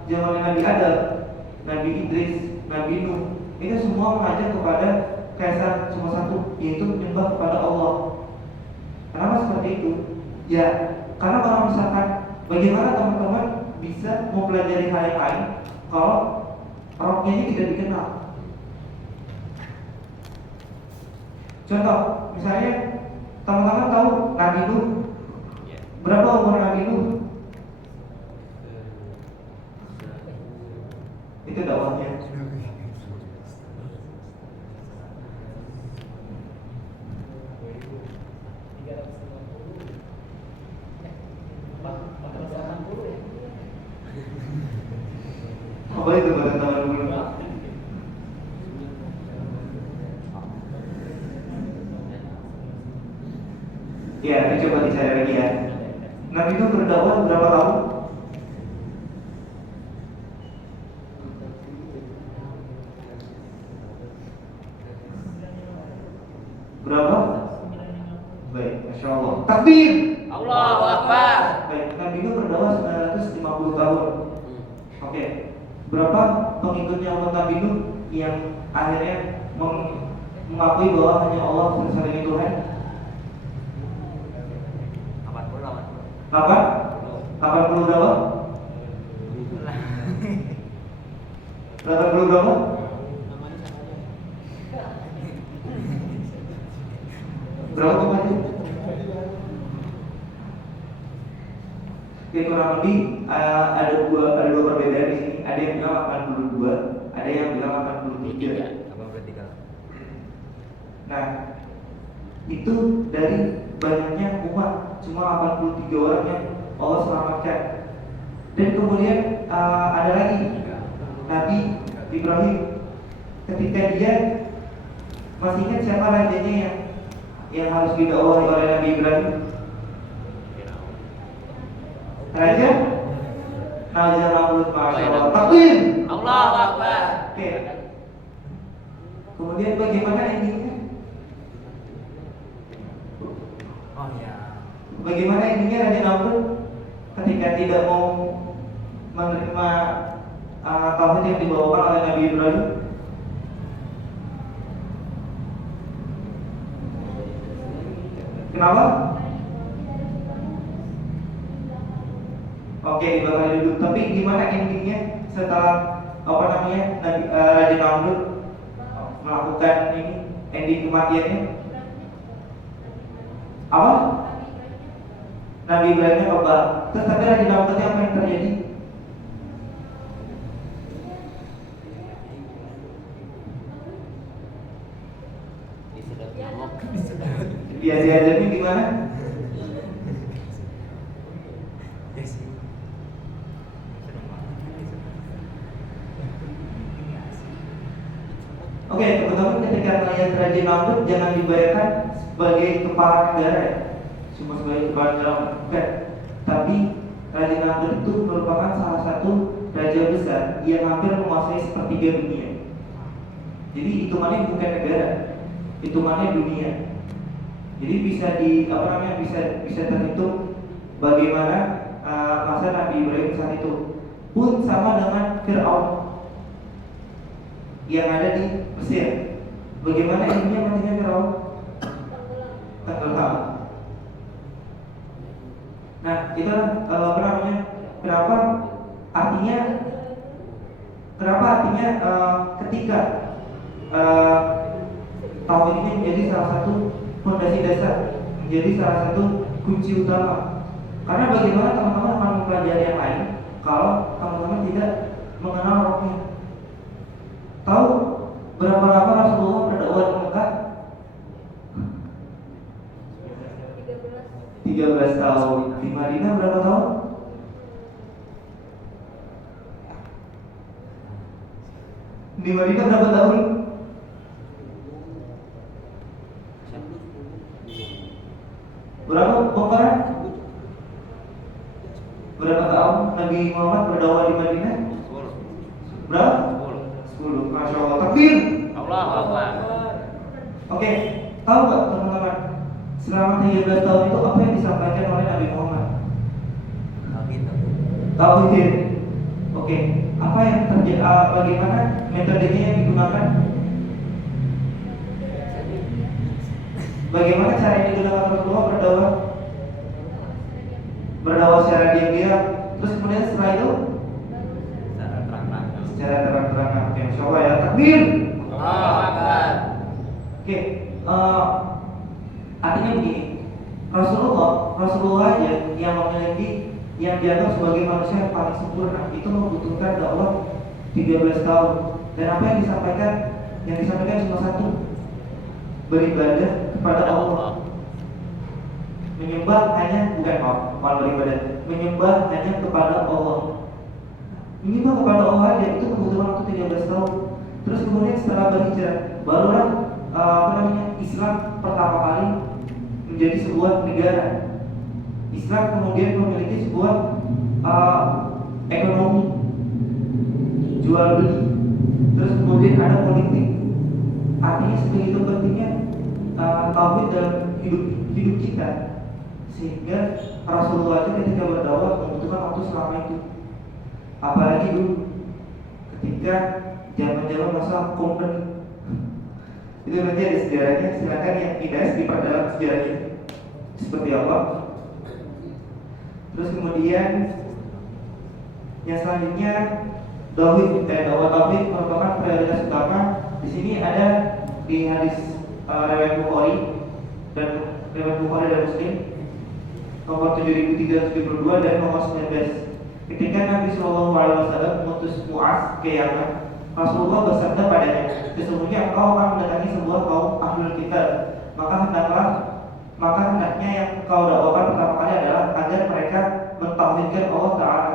zaman Nabi Adam, Nabi Idris, Nabi Nuh, itu semua mengajak kepada keesaan cuma satu, yaitu menyembah kepada Allah. Kenapa seperti itu? Ya, karena kalau misalkan bagaimana teman-teman bisa mempelajari hal yang lain kalau rohnya ini tidak dikenal. Contoh, misalnya teman-teman tahu Nabi Nuh. Berapa umur Nabi Nuh? Itu dakwahnya. Apa itu pada tahun dulu? Ya, ini coba dicari lagi ya. Nabi itu berdakwah berapa tahun? Berapa? Baik, Masya Allah. Takbir! Allahu Akbar. Baik, Nabi itu berdakwah 950 tahun. Oke, berapa pengikutnya Allah Nabi Nuh yang akhirnya mengakui bahwa hanya Allah satu-satunya Tuhan? 80 berapa? 80 berapa? Berapa kemarin? Ya kurang lebih ada dua perbedaan di sini. Ada yang bilang 82, ada yang bilang 83. Nah, itu dari banyaknya umat, cuma 83 orang yang Allah selamatkan. Dan kemudian ada lagi Nabi Ibrahim, ketika dia masih ingat siapa rajanya yang harus didakwahi oleh Nabi Ibrahim? Raja Namrud. Masya Allah. Takbir! Allahu Akbar. Oke. Kemudian bagaimana endingnya? Bagaimana endingnya Raja Namrud ketika tidak mau menerima tauhid yang dibawakan oleh Nabi Ibrahim? Kenapa? Oke, dibakar dulu. Tapi gimana endingnya setelah Raja Namrud melakukan ini, ending kematiannya? Apa? Nabi Ibrahimnya kebal. Tetapi Raja Namrudnya apa yang terjadi? Dia diajarnya gimana? Oke, teman-teman, ketika melihat Raja Namrud jangan dibayangkan sebagai kepala negara, cuma sebagai kepala negara, bukan. Tapi Raja Namrud itu merupakan salah satu raja besar yang hampir menguasai sepertiga dunia. Jadi hitungannya bukan negara, hitungannya dunia. Jadi bisa bisa terhitung bagaimana masa Nabi Ibrahim saat itu. Pun sama dengan Fir'aun yang ada di Mesir. Bagaimana ininya matinya Fir'aun? Tenggelam. Nah, itulah kenapa artinya ketika tauhid ini menjadi salah satu fondasi dasar, menjadi salah satu kunci utama. Karena bagaimana teman-teman akan mempelajari yang lain kalau teman-teman tidak mengenal rohnya. Tahu berapa lama Rasulullah berdakwah di Mekah? 13 tahun. Di Madinah berapa tahun? Di Madinah berapa tahun? Berapa pokoknya? Berapa tahun Nabi Muhammad berdakwah di Madinah? Berapa? 10. Masya Allah. Takbir. Allahu Akbar. Oke, tahu nggak teman-teman? Selama 13 tahun itu apa yang disampaikan oleh Nabi Muhammad? Tauhid. Oke, apa yang terjadi? Bagaimana metodenya yang digunakan? Bagaimana cara yang digunakan Rasulullah berdakwah? Berdakwah secara diam-diam. Terus kemudian setelah itu secara terang-terangan. Oke, insya Allah ya. Takbir. Allahu Akbar. Oke, artinya begini. Rasulullah aja yang memiliki, yang dianggap sebagai manusia yang paling sempurna, itu membutuhkan dakwah 13 tahun. Dan apa yang disampaikan? Yang disampaikan cuma satu: beribadah kepada Allah. Menyembah hanya, bukan beribadah, menyembah hanya kepada Allah. Menyembah kepada Allah aja itu membutuhkan waktu 13 tahun. Terus kemudian setelah berhijrah, barulah Islam pertama kali menjadi sebuah negara. Islam kemudian memiliki sebuah ekonomi, jual beli. Terus kemudian ada politik. Artinya sebegitu pentingnya tauhid dalam hidup kita, sehingga Rasulullah itu ketika berdakwah membutuhkan waktu selama itu. Apalagi dulu ketika zaman-zaman masa kompeni, itu nanti ada sejarahnya. Silakan yang tidak diperdalam sejarahnya seperti apa. Terus kemudian yang selanjutnya dakwah tauhid merupakan prioritas utama. Di sini ada di hadis riwayat Bukhari dan Muslim nomor 7372 dan nomor 19. Ketika Nabi Shallallahu Alaihi Wasallam mengutus Muaz ke Yaman, Rasulullah bersabda padanya, sesungguhnya engkau akan mendatangi sebuah kaum ahlul kitab, maka hendaknya yang kau dakwakan pertama kali adalah agar mereka mentauhidkan Allah Taala.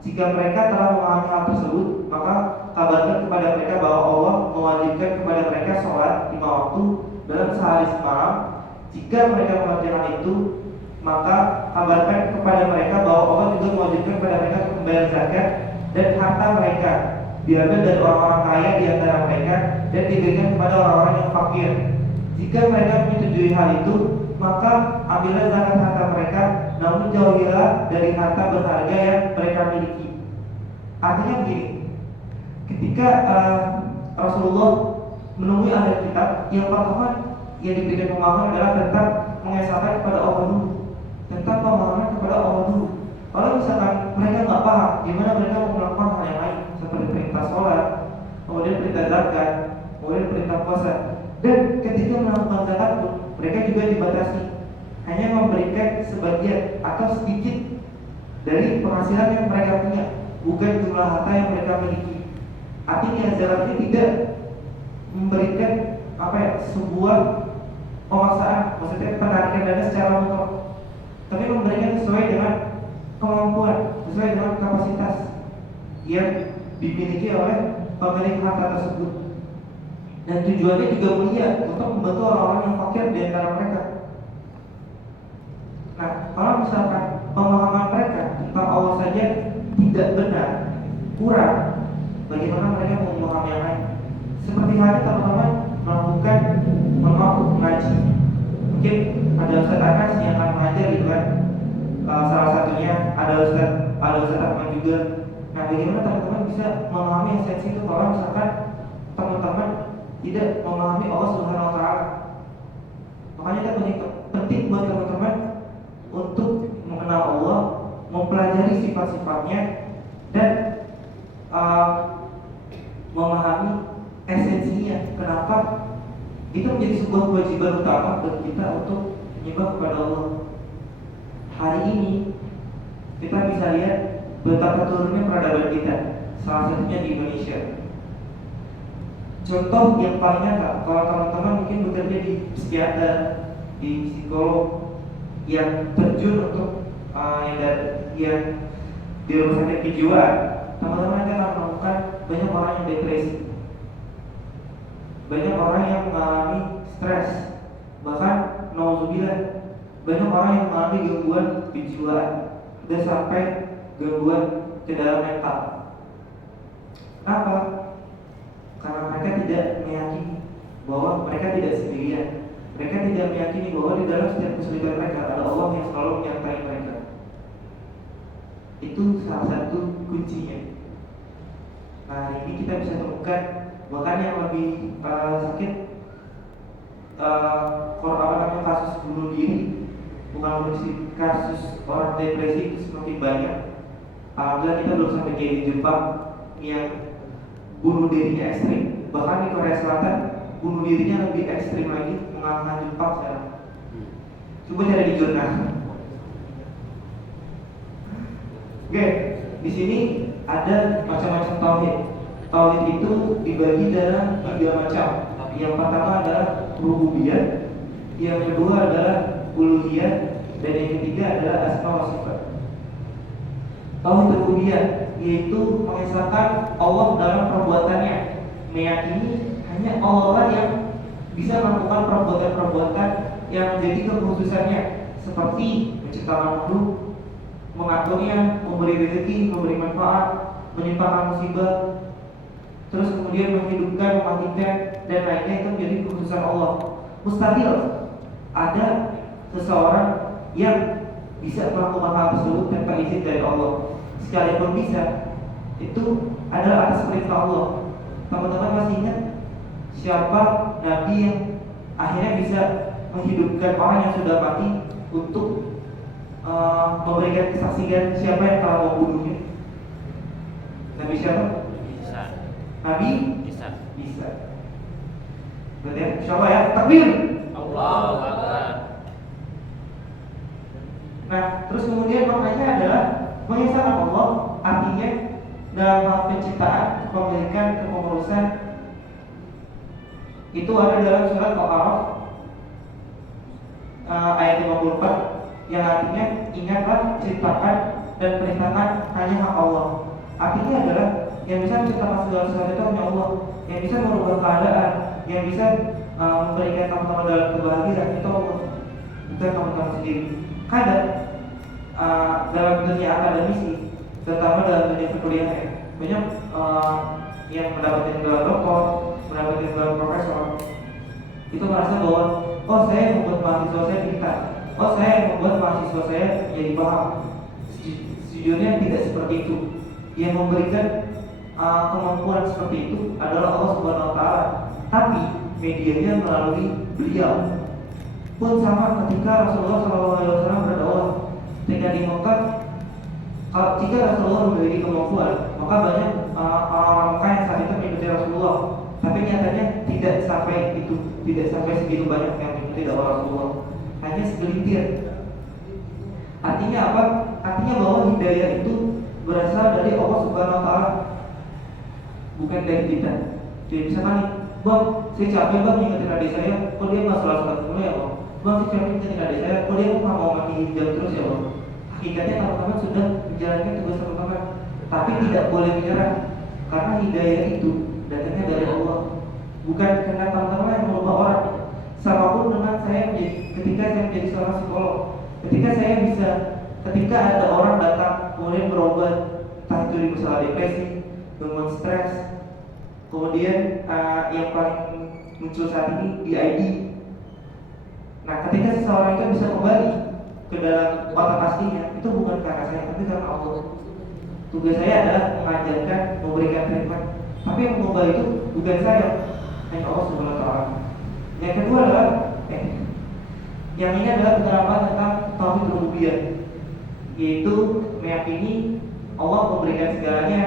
Jika mereka telah memahami hal tersebut, maka kabarkan kepada mereka bahwa Allah mewajibkan kepada mereka sholat 5 waktu dalam sehari semalam. Jika mereka mengerjakan itu, maka kabarkan kepada mereka bahwa Allah juga mewajibkan kepada mereka membayar zakat dan harta mereka diambil dari orang-orang kaya di antara mereka dan diberikan kepada orang-orang yang fakir. Jika mereka menyetujui hal itu, maka ambillah zakat harta mereka, namun jauhilah dari harta berharga yang mereka miliki. Artinya begini, ketika Rasulullah menemui ahli kitab, yang pertama yang diberikan pemahaman adalah tentang mengesahkan kepada Allah dulu, tentang pemahaman kepada Allah dulu. Kalau misalkan mereka nggak paham, gimana mereka mau melakukan hal yang lain seperti perintah sholat, kemudian perintah zakat, kemudian perintah puasa. Dan ketika melakukan zakat pun mereka juga dibatasi hanya memberikan sebagian atau sedikit dari penghasilan yang mereka punya, bukan jumlah harta yang mereka miliki. Artinya zakat ini tidak memberikan sebuah pemaksaan, maksudnya penarikan dana secara mutlak, tapi memberikan sesuai dengan kemampuan, sesuai dengan kapasitas yang dimiliki oleh pemilik harta tersebut. Dan tujuannya juga mulia, untuk membantu orang-orang yang fakir di antara mereka. Nah, kalau misalkan pemahaman mereka tentang Allah saja tidak benar, kurang, bagaimana mereka mau memahami yang lain? Seperti halnya teman-teman melakukan mengaji. Mungkin ada Ustaz Anas yang akan mengajar gitu kan. Salah satunya ada Ustaz Ahmad juga. Nah, bagaimana teman-teman bisa memahami esensi itu kalau misalkan teman-teman tidak memahami Allah Subhanahu wa Ta'ala? Makanya itu penting buat teman-teman untuk mengenal Allah, mempelajari sifat-sifatnya, dan memahami esensinya. Kenapa itu menjadi sebuah kewajiban utama bagi kita untuk menyembah kepada Allah. Hari ini kita bisa lihat betapa turunnya peradaban kita, salah satunya di Indonesia. Contoh yang paling nyata, kalau teman-teman mungkin bekerja di psikiater, di psikolog yang terjun untuk yang di rumah sakit kejiwaan, teman-teman akan menemukan banyak orang yang depresi, banyak orang yang mengalami stres, bahkan nauzubillah, banyak orang yang mengalami gangguan kejiwaan dan sampai gangguan ke dalam mental. Kenapa? Karena mereka tidak meyakini bahwa mereka tidak sendirian. Mereka tidak meyakini bahwa di dalam setiap kesulitan mereka ada Allah yang selalu menyertai mereka. Itu salah satu kuncinya. Nah, ini kita bisa temukan. Bahkan yang lebih sakit, kasus bunuh diri, bukan kasus orang depresi itu semakin banyak. Alhamdulillah kita belum sampai kayak di Jepang yang bunuh dirinya ekstrim. Bahkan di Korea Selatan bunuh dirinya lebih ekstrim lagi, mengalahkan Jepang sekarang. Coba cari di jurnal. Oke, di sini ada macam-macam tauhid. Tauhid itu dibagi dalam 3 macam. Yang pertama adalah rububiyah, yang kedua adalah uluhiyah, dan yang ketiga adalah asma wa sifat. Tauhid rububiyah yaitu mengesahkan Allah dalam perbuatannya, meyakini hanya Allah yang bisa melakukan perbuatan-perbuatan yang menjadi kekhususannya, seperti menciptakan makhluk, mengaturnya, memberi rezeki, memberi manfaat, menimpakan musibah, terus kemudian menghidupkan, mematikan, dan lainnya itu menjadi kekhususan Allah. Mustahil ada seseorang yang bisa melakukan hal tersebut tanpa izin dari Allah. Sekalipun bisa, itu adalah atas perintah Allah. Teman-teman masih ingat siapa Nabi yang akhirnya bisa menghidupkan orang yang sudah mati untuk memberikan kesaksian siapa yang telah membunuhnya? Nabi siapa? Bisa. Nabi Bisa. Isa. Berarti ya, insyaallah ya, takbir. Allahu Akbar. Nah, terus kemudian maknanya adalah mengesahkan Allah, artinya dalam hal penciptaan, kepemilikan, kepengurusan, itu ada dalam surat Al-A'raf ayat 54, yang artinya ingatlah, ciptakan dan perintahkan hanya hak Allah. Artinya adalah yang bisa menciptakan segala sesuatu itu hanya Allah, yang bisa merubah keadaan, yang bisa memberikan teman-teman dalam kebahagiaan itu Allah, bukan teman-teman sendiri. Kadang dalam dunia akademisi, terutama dalam dunia perkuliahan, banyak yang mendapatkan gelar doktor, mendapatkan gelar profesor, itu merasa bahwa oh saya membuat mahasiswa saya pintar, oh saya membuat mahasiswa saya jadi paham. Sejujurnya tidak seperti itu. Yang memberikan kemampuan seperti itu adalah Allah Subhanahu Wa Taala, tapi medianya melalui beliau. Pun sama ketika Rasulullah SAW berdakwah, ketika di Mekah, jika Rasulullah memiliki kemampuan, maka banyak orang-orang Mekah yang saat itu mengikuti Rasulullah. Tapi nyatanya tidak sampai itu, tidak sampai segitu banyak yang mengikuti dakwah Rasulullah, hanya segelintir. Artinya apa? Artinya bahwa hidayah itu berasal dari Allah Subhanahu Wa Taala, bukan dari kita. Jadi misalkan nih, bang, saya capek bang ngikutin adik saya, kok dia nggak sholat dulu ya bang? Bang, saya capek ngikutin adik saya, kok dia nggak mau mati hijab terus ya bang? Hakikatnya teman-teman sudah menjalankan tugas teman-teman, tapi tidak boleh menyerah, karena hidayah itu datangnya dari Allah, bukan karena teman-teman yang merubah orang. Sama pun dengan saya ketika saya menjadi seorang psikolog, ketika ada orang datang kemudian berobat, entah itu di masalah depresi, gangguan stres, kemudian yang paling muncul saat ini DID. Nah, ketika seseorang itu bisa kembali ke dalam otak aslinya, itu bukan karena saya, tapi karena Allah. Tugas saya adalah mengajarkan, memberikan treatment, tapi yang mengubah itu bukan saya, hanya Allah Subhanahu Wa Taala. Yang kedua adalah yang ini adalah penerapan tentang tauhid rububiyah, yaitu meyakini Allah memberikan segalanya,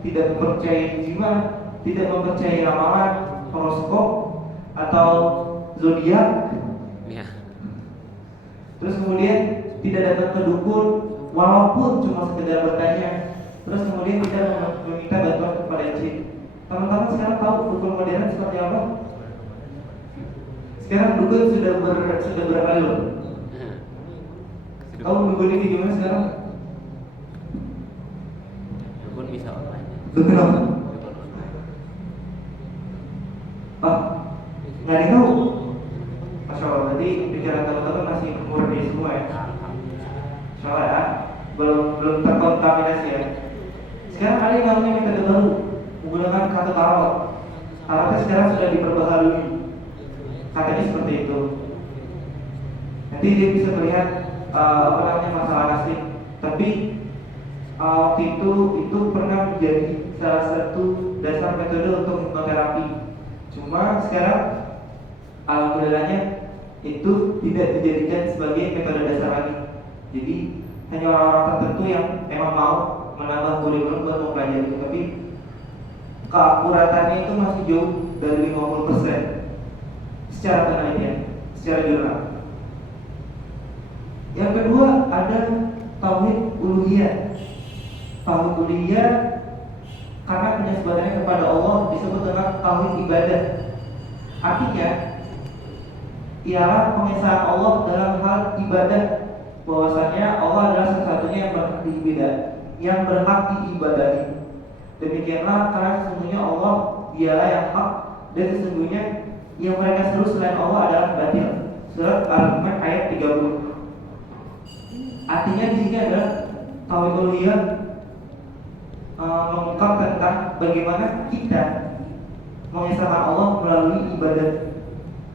tidak mempercayai jimat, tidak mempercayai ramalan, horoskop atau zodiak. Ya. Terus kemudian tidak datang ke dukun walaupun cuma sekedar bertanya, terus kemudian kita meminta bantuan kepada jin. Teman-teman sekarang tahu dukun modern seperti apa? Sekarang dukun sudah beralur. Tahu dukun ini gimana sekarang? Dukun bisa online. Dukun apa? Dukun online. Ah, nggak ada yang tahu. Masya Allah, berarti pikiran teman-teman masih murni semua ya. Masya Allah ya, belum terkontaminasi ya. Sekarang ada yang namanya metode baru menggunakan kartu tarot. Tarotnya sekarang sudah diperbaharui. Katanya seperti itu. Nanti dia bisa melihat masalah nasib. Tapi waktu itu pernah menjadi salah satu dasar metode untuk hipnoterapi. Cuma sekarang alhamdulillahnya itu tidak dijadikan sebagai metode dasar lagi. Jadi hanya orang-orang tertentu yang memang mau menambah kurikulum buat mempelajari, tapi keakuratannya itu masih jauh dari 50% secara penelitian, secara jurnal. Yang kedua ada tauhid uluhiyah. Tauhid uluhiyah karena penyembahannya kepada Allah disebut dengan tauhid ibadah. Artinya ialah pengesahan Allah dalam hal ibadah, bahwasanya Allah adalah satu-satunya yang berhak diibadahi. Demikianlah karena sesungguhnya Allah dialah yang hak dan sesungguhnya yang mereka seru selain Allah adalah batil. Surat Al-Imran ayat 30. Artinya di sini adalah tauhid uluhiyah mengungkap tentang bagaimana kita mengesahkan Allah melalui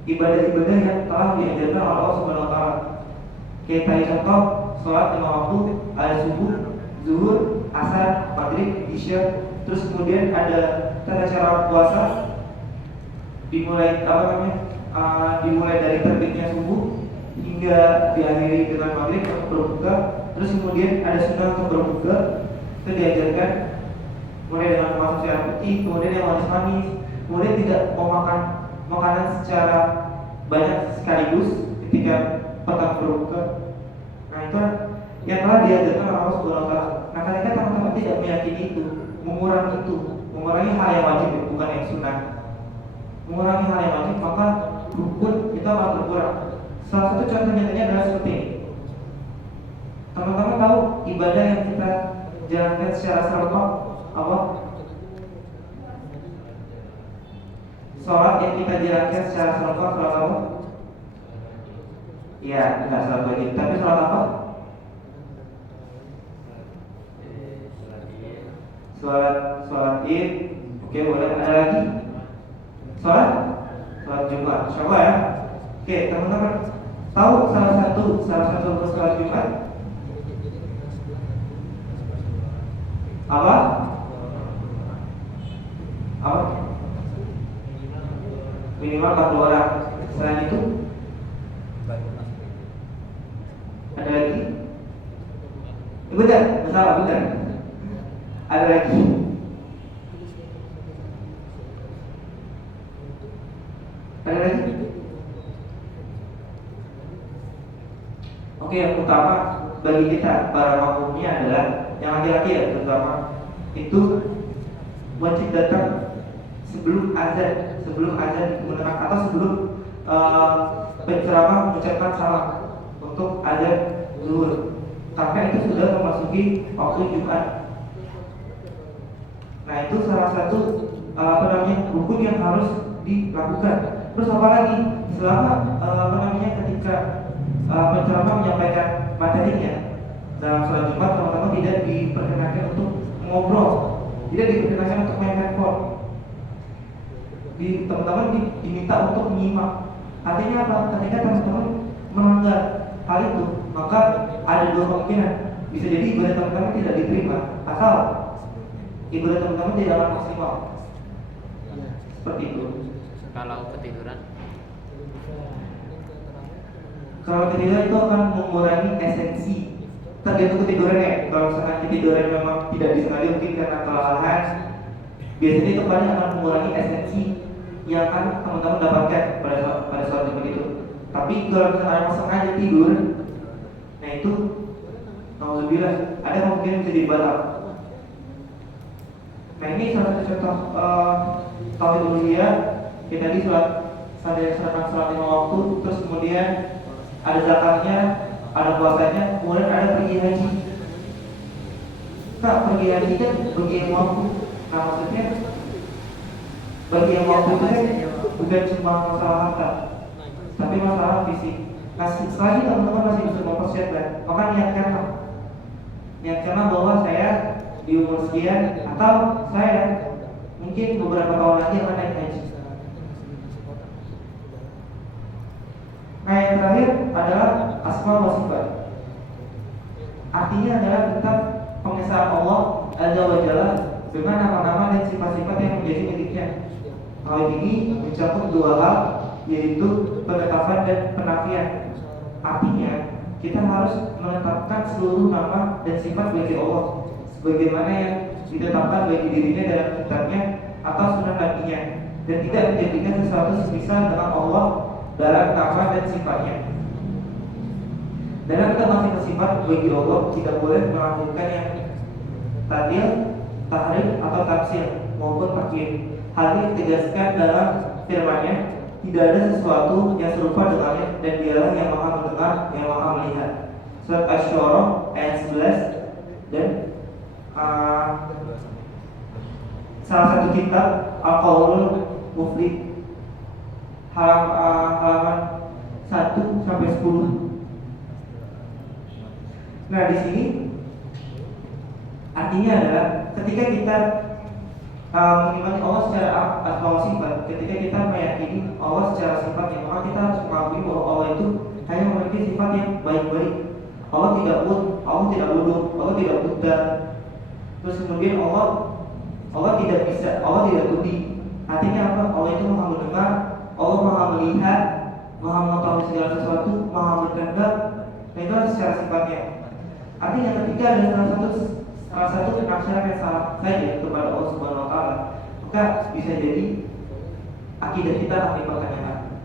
ibadah-ibadah yang telah diajarkan oleh Allah Subhanahu wa taala. Kayak tadi contoh sholat 5 waktu, ada subuh, zuhur, asar, maghrib, isya. Terus kemudian ada tata cara puasa dimulai dimulai dari terbitnya subuh hingga diakhiri dengan maghrib untuk berbuka. Terus kemudian ada sunnah untuk berbuka, itu diajarkan mulai dengan memasak air putih, kemudian yang manis-manis, kemudian tidak memakan makanan secara banyak sekaligus ketika petang berbuka. Nah itu yang telah diajarkan oleh Allah Subhanahu wa taala. Nah ketika teman-teman tidak meyakini itu, mengurangi hal yang wajib bukan yang sunnah, mengurangi hal yang wajib, maka rukun itu akan berkurang. Salah satu contoh nyatanya adalah seperti ini. Teman-teman tahu ibadah yang kita jalankan secara serentak apa? Sholat yang kita jalankan secara serentak sholat apa? Iya, tidak sholat wajib, tapi sholat apa? Sholat Id. Oke, boleh. Ada lagi? Sholat Jumat. Insyaallah ya. Oke, teman-teman tahu salah satu sholat Jumat apa? Minimal 40 orang. Selain itu ada lagi? Benar. Ada lagi? Ada lagi? Oke, yang utama bagi kita para makmumnya adalah yang laki-laki ya, terutama itu wajib datang sebelum azan digunakan atau sebelum penceramah mengucapkan salam untuk azan zuhur, karena itu sudah memasuki waktu Jumat. Nah itu salah satu rukun yang harus dilakukan. Terus apa lagi? Selama ketika penceramah menyampaikan materinya dalam sholat Jumat, teman-teman tidak diperkenankan untuk ngobrol, tidak diperkenankan untuk main handphone. Teman-teman diminta untuk menyimak. Artinya apa? Ketika teman-teman melanggar hal itu, maka ada dua kemungkinan. Bisa jadi ibadah teman-teman tidak diterima, asal ibadah teman-teman tidak maksimal. Seperti itu. Kalau ketiduran? Kalau ketiduran itu akan mengurangi esensi. Tergantung ketidurannya. Kalau misalkan ketiduran memang tidak disengaja mungkin karena kelelahan, biasanya itu paling akan mengurangi esensi yang akan teman-teman dapatkan pada sholat Jumat itu. Tapi kalau misalkan memang sengaja tidur, nah itu alhamdulillah ada kemungkinan bisa dibatal. Nah ini salah satu contoh tauhid uluhiyah. Kita tadi sholat 5 waktu, terus kemudian ada zakatnya, ada puasanya, kemudian ada pergi haji. Nah pergi haji kan bagi yang waktu. Nah maksudnya bagi yang waktu itu kan bukan cuma masalah harta, tapi masalah fisik. Nah selagi teman-teman masih bisa mempersiapkan, maka niatkanlah bahwa saya di umur sekian atau saya mungkin beberapa tahun lagi akan naik haji. Nah yang terakhir adalah asma wa sifat. Artinya adalah tentang pengesahan Allah Azza wa Jalla dengan nama-nama dan sifat-sifat yang menjadi miliknya. Hal ini mencakup dua hal, yaitu penetapan dan penafian. Artinya kita harus menetapkan seluruh nama dan sifat bagi Allah sebagaimana yang ditetapkan bagi dirinya dalam kitabnya atau sunnah nabinya, dan tidak menjadikan sesuatu semisal dengan Allah dalam nama dan sifatnya. Dalam masing sifat bagi Allah tidak boleh melakukan yang tadil, tahrif atau tafsir maupun takyid. Hal ini ditegaskan dalam firman-Nya, tidak ada sesuatu yang serupa dengannya, dan Dialah yang Maha mendengar, yang Maha melihat. Surat Asy-Syu'ara ayat 11. Dan salah satu kitab Al-Qaulul Muflid halaman 1 sampai 10. Nah di sini artinya adalah ketika kita mengimani Allah secara asma wa sifat, ketika kita meyakini Allah secara sifatnya, maka kita harus mengakui bahwa Allah itu hanya memiliki sifat yang baik-baik. Allah tidak bodoh, Allah tidak buta. Terus kemudian Allah tidak bisa, Allah tidak tuli. Artinya apa? Allah itu Maha mendengar, Allah Maha melihat, Maha mengetahui segala sesuatu, Maha berkehendak. Nah itu secara sifatnya. Artinya ketika ada salah satu penafsiran yang salah saja kepada Allah Subhanahu wa taala, maka bisa jadi akidah kita akan dipertanyakan.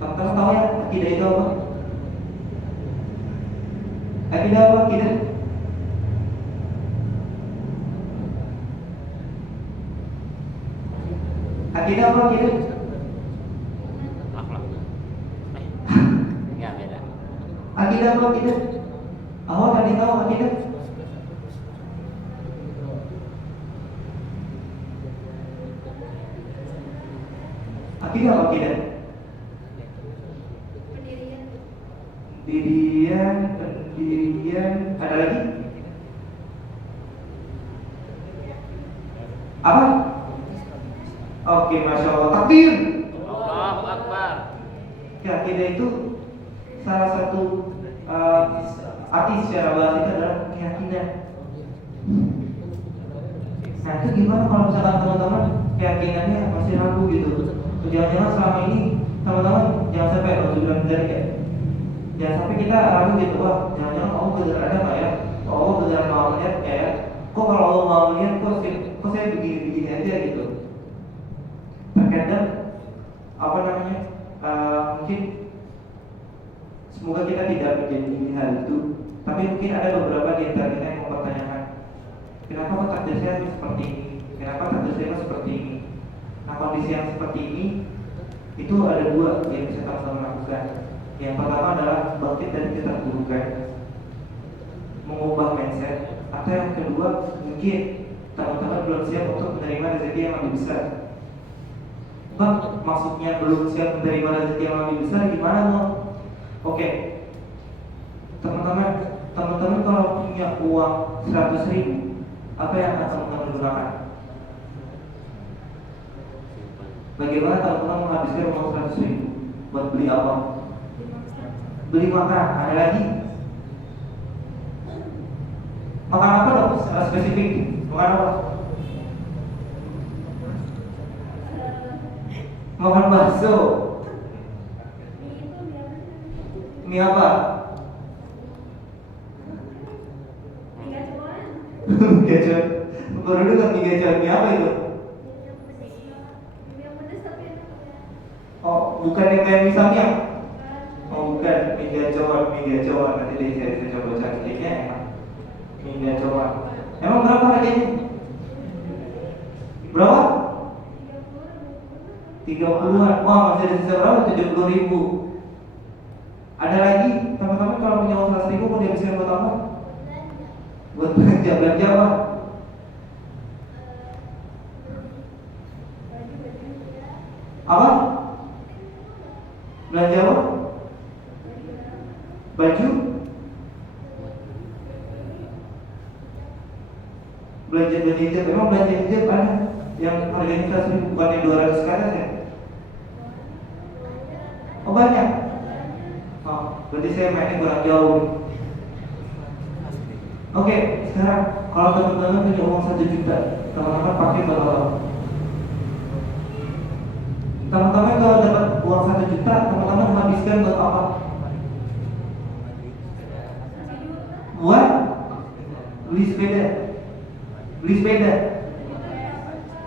Teman-teman tahu ya akidah itu apa? Akidah apa? Akidah apa? Akhlak. Enggak beda. Akidah apa? Awak tadi tahu akidah? Akidah apa akidah? Pendirian, ada lagi? Apa? Oke, Masya Allah. Takbir. Allahu Akbar. Ya, akidah itu salah satu arti secara bahasa itu adalah keyakinan. Nah itu gimana kalau misalkan teman-teman keyakinannya masih ragu gitu? Jangan-jangan selama ini teman-teman jangan sampai bilang benar ya. Jangan sampai kita ragu gitu, wah jangan-jangan Allah benar ada nggak ya? Allah benar mau melihat ya? Kok kalau Allah mau melihat kok saya begini-begini aja gitu? Terkadang mungkin semoga kita tidak menjadi hal itu, tapi mungkin ada beberapa di antara kita yang mempertanyakan, kenapa kok takdir saya seperti ini? Kenapa takdir saya seperti ini? Nah kondisi yang seperti ini itu ada dua yang bisa teman-teman lakukan. Yang pertama adalah bangkit dari keterpurukan, mengubah mindset. Atau yang kedua mungkin teman-teman belum siap untuk menerima rezeki yang lebih besar. Bang, maksudnya belum siap menerima rezeki yang lebih besar gimana Bang? Oke, teman-teman kalau punya uang 100.000, apa yang akan teman-teman gunakan? Bagaimana teman-teman menghabiskan uang 100.000? Buat beli apa? Beli makan. Ada lagi? Makan apa dong? Secara spesifik. Makan apa? Makan bakso. Mie apa? Mie gacuan. Baru dengar mie gacuan. Mie apa itu? Oh, bukan yang kayak misalnya? Oh, bukan. Mie gacuan. Nanti deh saya coba cari linknya enak. Mie gacuan. Emang berapa harganya? Berapa? 30-an. Wah, masih ada sisa berapa? 70.000. Ada lagi, teman-teman kalau punya uang 100.000 mau dihabiskan buat apa? Buat belanja apa? Apa? Belanja apa? Baju? Belanja hijab, memang belanja hijab ada yang harganya 100.000 bukannya 200 ke atas ya? Oh banyak? Oh, berarti saya mainnya kurang jauh. Oke, sekarang kalau teman-teman punya uang 1 juta, teman-teman pakai buat apa? Teman-teman kalau dapat uang 1 juta, teman-teman habiskan buat apa? Buat beli sepeda. Beli sepeda.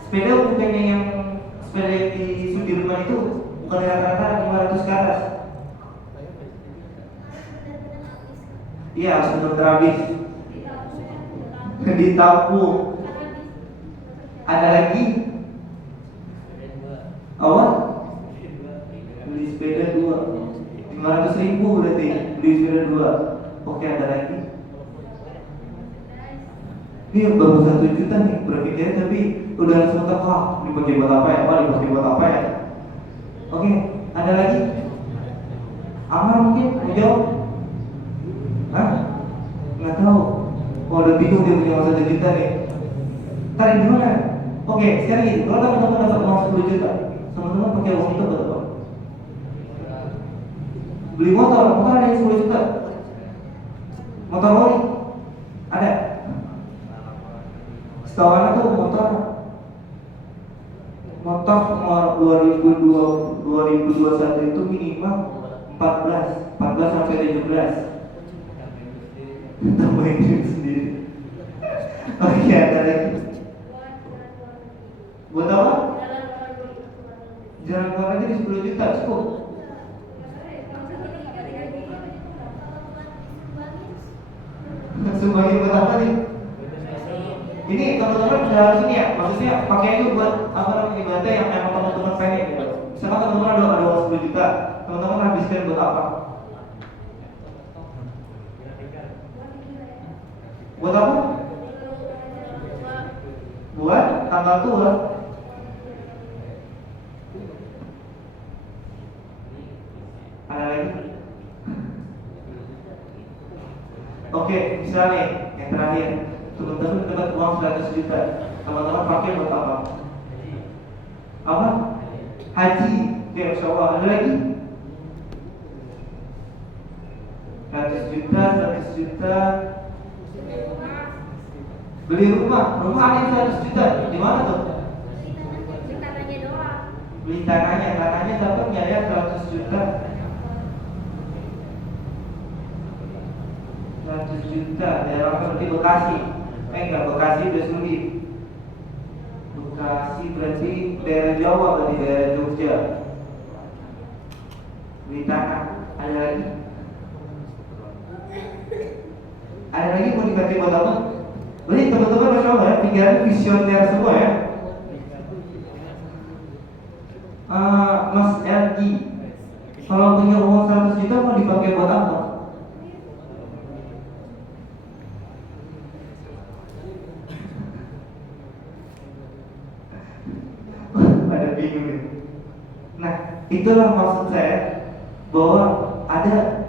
Sepeda bukannya yang sepeda di Sudirman itu bukan rata-rata 500 ke atas. Iya, harus benar habis. Ditabung. Ada lagi? Awal? Beli sepeda 2 500.000 berarti beli sepeda 2. Oke, ada lagi? Ini baru 1 juta nih berpikirnya, tapi udah langsung tak dipakai buat apa ya? Wah, dipakai buat apa ya? Oke, ada lagi? Amar mungkin mau jawab? Hah? Nggak tahu. Oh, udah bingung dia punya uang 1 juta nih. Tarik di mana? Oke, sekarang gini, kalau teman-teman dapat uang 10 juta, teman-teman pakai uang itu buat apa? Beli motor ada yang 10 juta. Motor oli ada. Setahu anak tuh motor 2021 itu minimal 14 sampai 17. Tambahin duit sendiri. Oke, ada lagi. Buat apa? Jalan keluar aja di 10 juta cukup. Sumbangin buat apa nih? Ini teman-teman harus ini ya, maksudnya pakai itu buat apa namanya ibadah yang memang teman-teman pengen gitu. Misalkan teman-teman ada uang 10 juta, teman-teman habiskan buat apa? Buat apa? Buat tanggal tua. Ada lagi? Oke, misalnya yang terakhir, teman-teman dapat uang 100 juta, teman-teman pakai buat apa? Apa? Haji. Oke, Masya Allah. Ada lagi? 100 juta. Beli rumah ada yang 100 juta. Di mana tuh? Beli tanahnya dapatnya ya 100 juta. 100 juta daerah seperti Bekasi. Enggak, Bekasi udah sulit. Bekasi berarti daerah Jawa, berarti daerah Jogja. Beli tanah. Ada lagi? Ada lagi mau dipakai buat apa? Berarti teman-teman Masya Allah ya, pikiran visioner semua ya. Mas RI, kalau punya uang 100 juta mau dipakai buat apa? Ada bingung nih. Nah, itulah maksud saya bahwa ada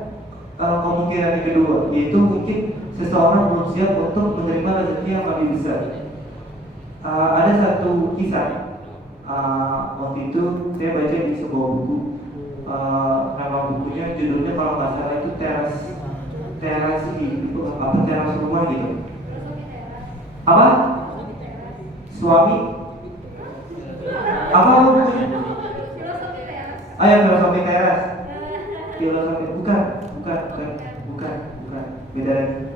kemungkinan yang kedua, yaitu mungkin seseorang belum siap untuk menerima rezeki yang lebih besar. Ada satu kisah. Waktu itu saya baca di sebuah buku. Nama bukunya, judulnya kalau nggak salah itu teras rumah gitu. Apa? Suami? Apa bukunya? Ayo, filosofi teras. Filosofi bukan. Beda lagi.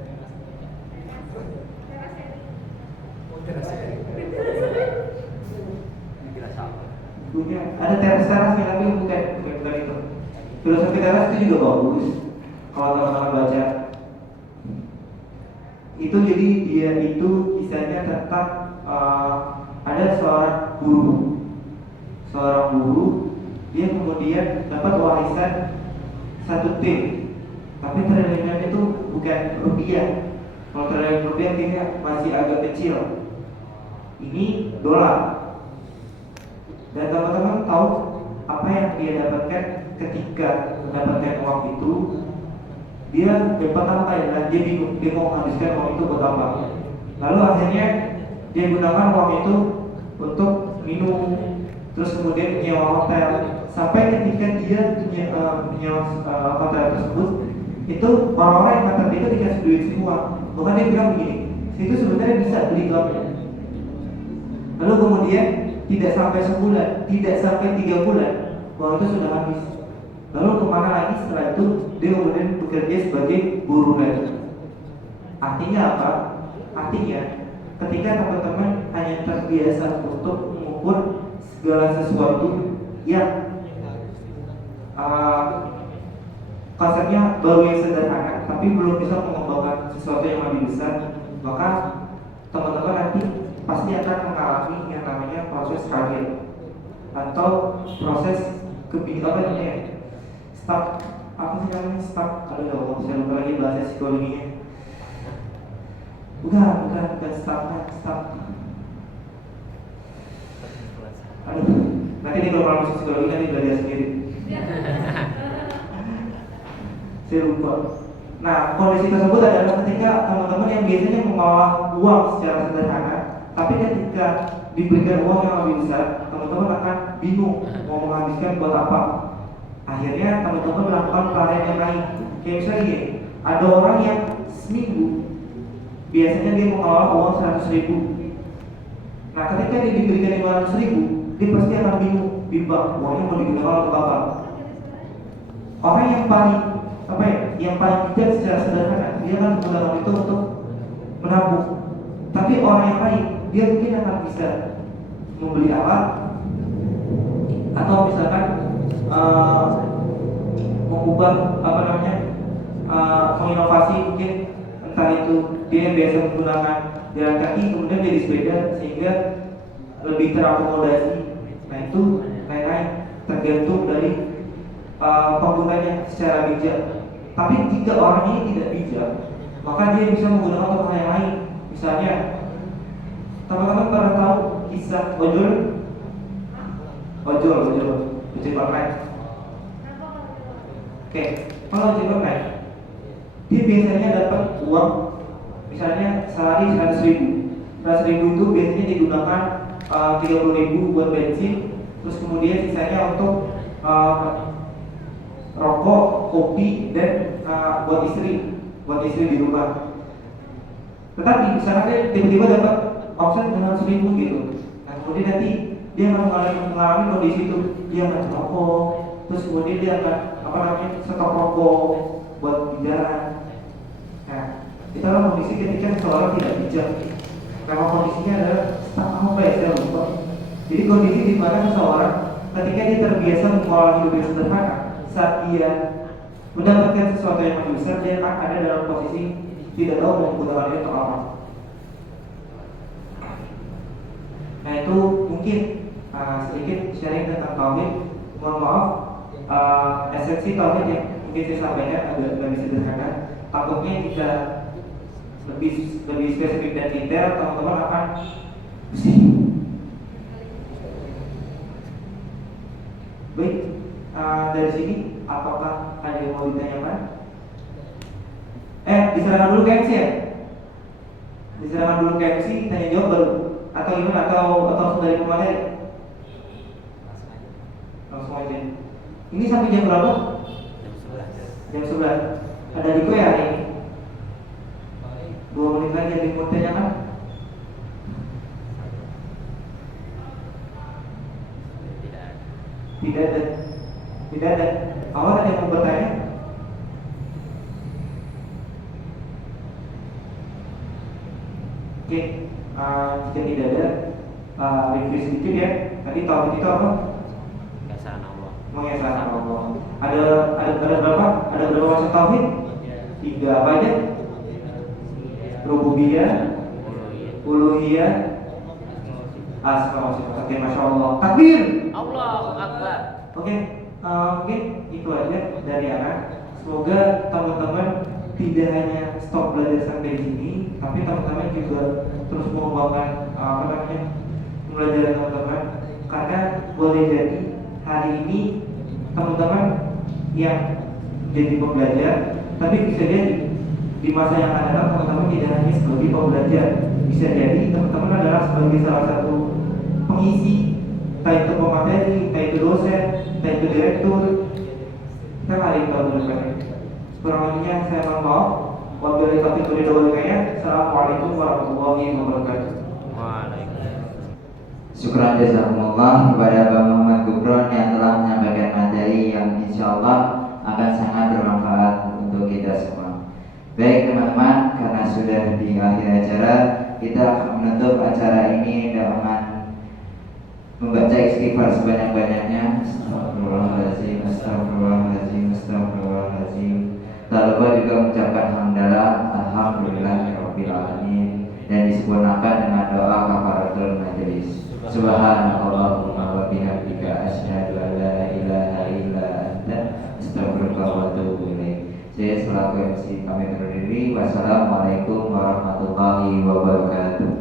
Bukunya ada teras-terasnya tapi bukan itu. Filosofi teras itu juga bagus kalau teman-teman baca. Itu jadi dia itu kisahnya tentang ada seorang guru, dia kemudian dapat warisan 1 T, tapi triliunan itu bukan rupiah. Kalau triliun rupiah kayaknya masih agak kecil, ini dolar. Dan teman-teman tahu apa yang dia dapatkan ketika mendapatkan uang itu? Dia pertama kali adalah dia bingung, dia mau menghabiskan uang itu buat apa. Lalu akhirnya dia gunakan uang itu untuk minum, terus kemudian menyewa hotel. Sampai ketika dia menyewa hotel tersebut, itu orang-orang yang ngantar dia itu dikasih duit semua. Bahkan dia bilang begini, situ sebenarnya bisa beli gelapnya. Lalu kemudian tidak sampai sebulan, tidak sampai 3 bulan, uang itu sudah habis. Lalu kemana lagi setelah itu? Dia kemudian bekerja sebagai buruh lagi. Artinya apa? Artinya ketika teman-teman hanya terbiasa untuk mengukur segala sesuatu yang konsepnya baru yang sederhana, tapi belum bisa mengembangkan sesuatu yang lebih besar, maka teman-teman nanti pasti akan mengalami yang namanya proses kaget atau proses stuck. Apa sih namanya stuck? Aduh ya Allah, saya lupa lagi bahasa psikologinya. Bukan stuck. Aduh, nanti kalau masuk psikologi nanti belajar sendiri. Saya lupa. Nah, kondisi tersebut adalah ketika teman-teman yang biasanya mengolah uang secara sederhana, tapi ketika diberikan uang yang lebih besar, teman-teman akan bingung mau menghabiskan buat apa. Akhirnya teman-teman melakukan pelarian yang lain. Kayak misalnya gini, ada orang yang seminggu biasanya dia mengelola uang 100.000. Nah, ketika dia diberikan 500.000, dia pasti akan bimbang uangnya mau digunakan untuk apa. Orang yang paling bijak secara sederhana, dia akan menggunakan itu untuk menabung. Tapi orang yang lain, dia mungkin akan bisa membeli alat atau misalkan mengubah menginovasi, mungkin entah itu dia yang biasa menggunakan jalan kaki kemudian jadi sepeda sehingga lebih terakomodasi. Nah, itu lain-lain tergantung dari penggunanya secara bijak. Tapi jika orang ini tidak bijak, maka dia bisa menggunakan untuk hal yang lain. Misalnya, teman-teman pernah tahu kisah ojol online. Oke, kalau ojol online, dia biasanya dapat uang, misalnya sehari 100.000. 100.000 itu biasanya digunakan 30.000 buat bensin, terus kemudian sisanya untuk rokok, kopi, dan buat istri di rumah. Tetapi misalnya dia tiba-tiba dapat omset dengan 1.000 gitu. Nah, kemudian nanti dia akan mengalami kondisi itu, dia akan rokok, terus kemudian dia akan stok rokok buat di jalan. Nah, itulah kondisi ketika seseorang tidak bijak. Memang kondisinya adalah saya lupa. Jadi kondisi di mana seseorang ketika dia terbiasa mengolah hidup yang sederhana, saat dia mendapatkan sesuatu yang lebih besar, dia akan ada dalam posisi tidak tahu mau menggunakannya untuk apa. Nah, itu mungkin sedikit sharing tentang tauhid. Mohon maaf, esensi tauhid yang mungkin saya sampaikan agak lebih sederhana. Takutnya jika lebih spesifik dan detail, teman-teman akan pusing. Baik, dari sini apakah ada yang mau ditanyakan? Diserahkan dulu ke MC ya? Diserahkan dulu ke MC, tanya jawab baru? Atau gimana? Atau langsung dari pemateri? Langsung aja. Ini sampai jam berapa? Jam 11. Ada Diko ya hari ini? 2 menit lagi ada yang mau ditanyakan? Tidak ada. Awal ada yang mau bertanya? Oke, jika tidak ada, review sedikit ya. Tadi tauhid itu apa? Keesaan Allah. Mengesahkan Allah. Ada berapa? Ada berapa macam tauhid? 3 apa aja? Rububiyah, uluhiyah, Astagfirullah. Oke, masya Allah. Takbir. Allahu Akbar. Oke, mungkin itu aja dari anak. Semoga teman-teman tidak hanya stop belajar sampai di sini, tapi teman-teman juga terus mengembangkan pembelajaran teman-teman. Karena boleh jadi hari ini teman-teman yang jadi pembelajar, tapi bisa jadi di masa yang akan datang teman-teman tidak hanya sebagai pembelajar, bisa jadi teman-teman adalah sebagai salah satu pengisi, entah itu pemateri, entah itu dosen, entah itu direktur. Kita kali tahu depannya. Kurang lebihnya saya mohon maaf. Wabillahi taufiq wal hidayah. Assalamualaikum warahmatullahi wabarakatuh. Waalaikumsalam. Syukran jazakumullah kepada Bang Muhammad Gufron yang telah menyampaikan materi yang insya Allah akan sangat bermanfaat untuk kita semua. Baik teman-teman, karena sudah di akhir acara, kita akan menutup acara ini dengan membaca istighfar sebanyak-banyaknya. Astagfirullahaladzim, astagfirullahaladzim, astagfirullahaladzim. Tak lupa juga mengucapkan hamdalah, alhamdulillahirabbil alamin, dan disempurnakan dengan doa kafaratul majelis. Subhanallahumma wa bihamdika asyhadu an la ilaha illa anta astaghfiruka wa atubu ilaik. Saya selaku MC kami undur diri. Wassalamualaikum warahmatullahi wabarakatuh.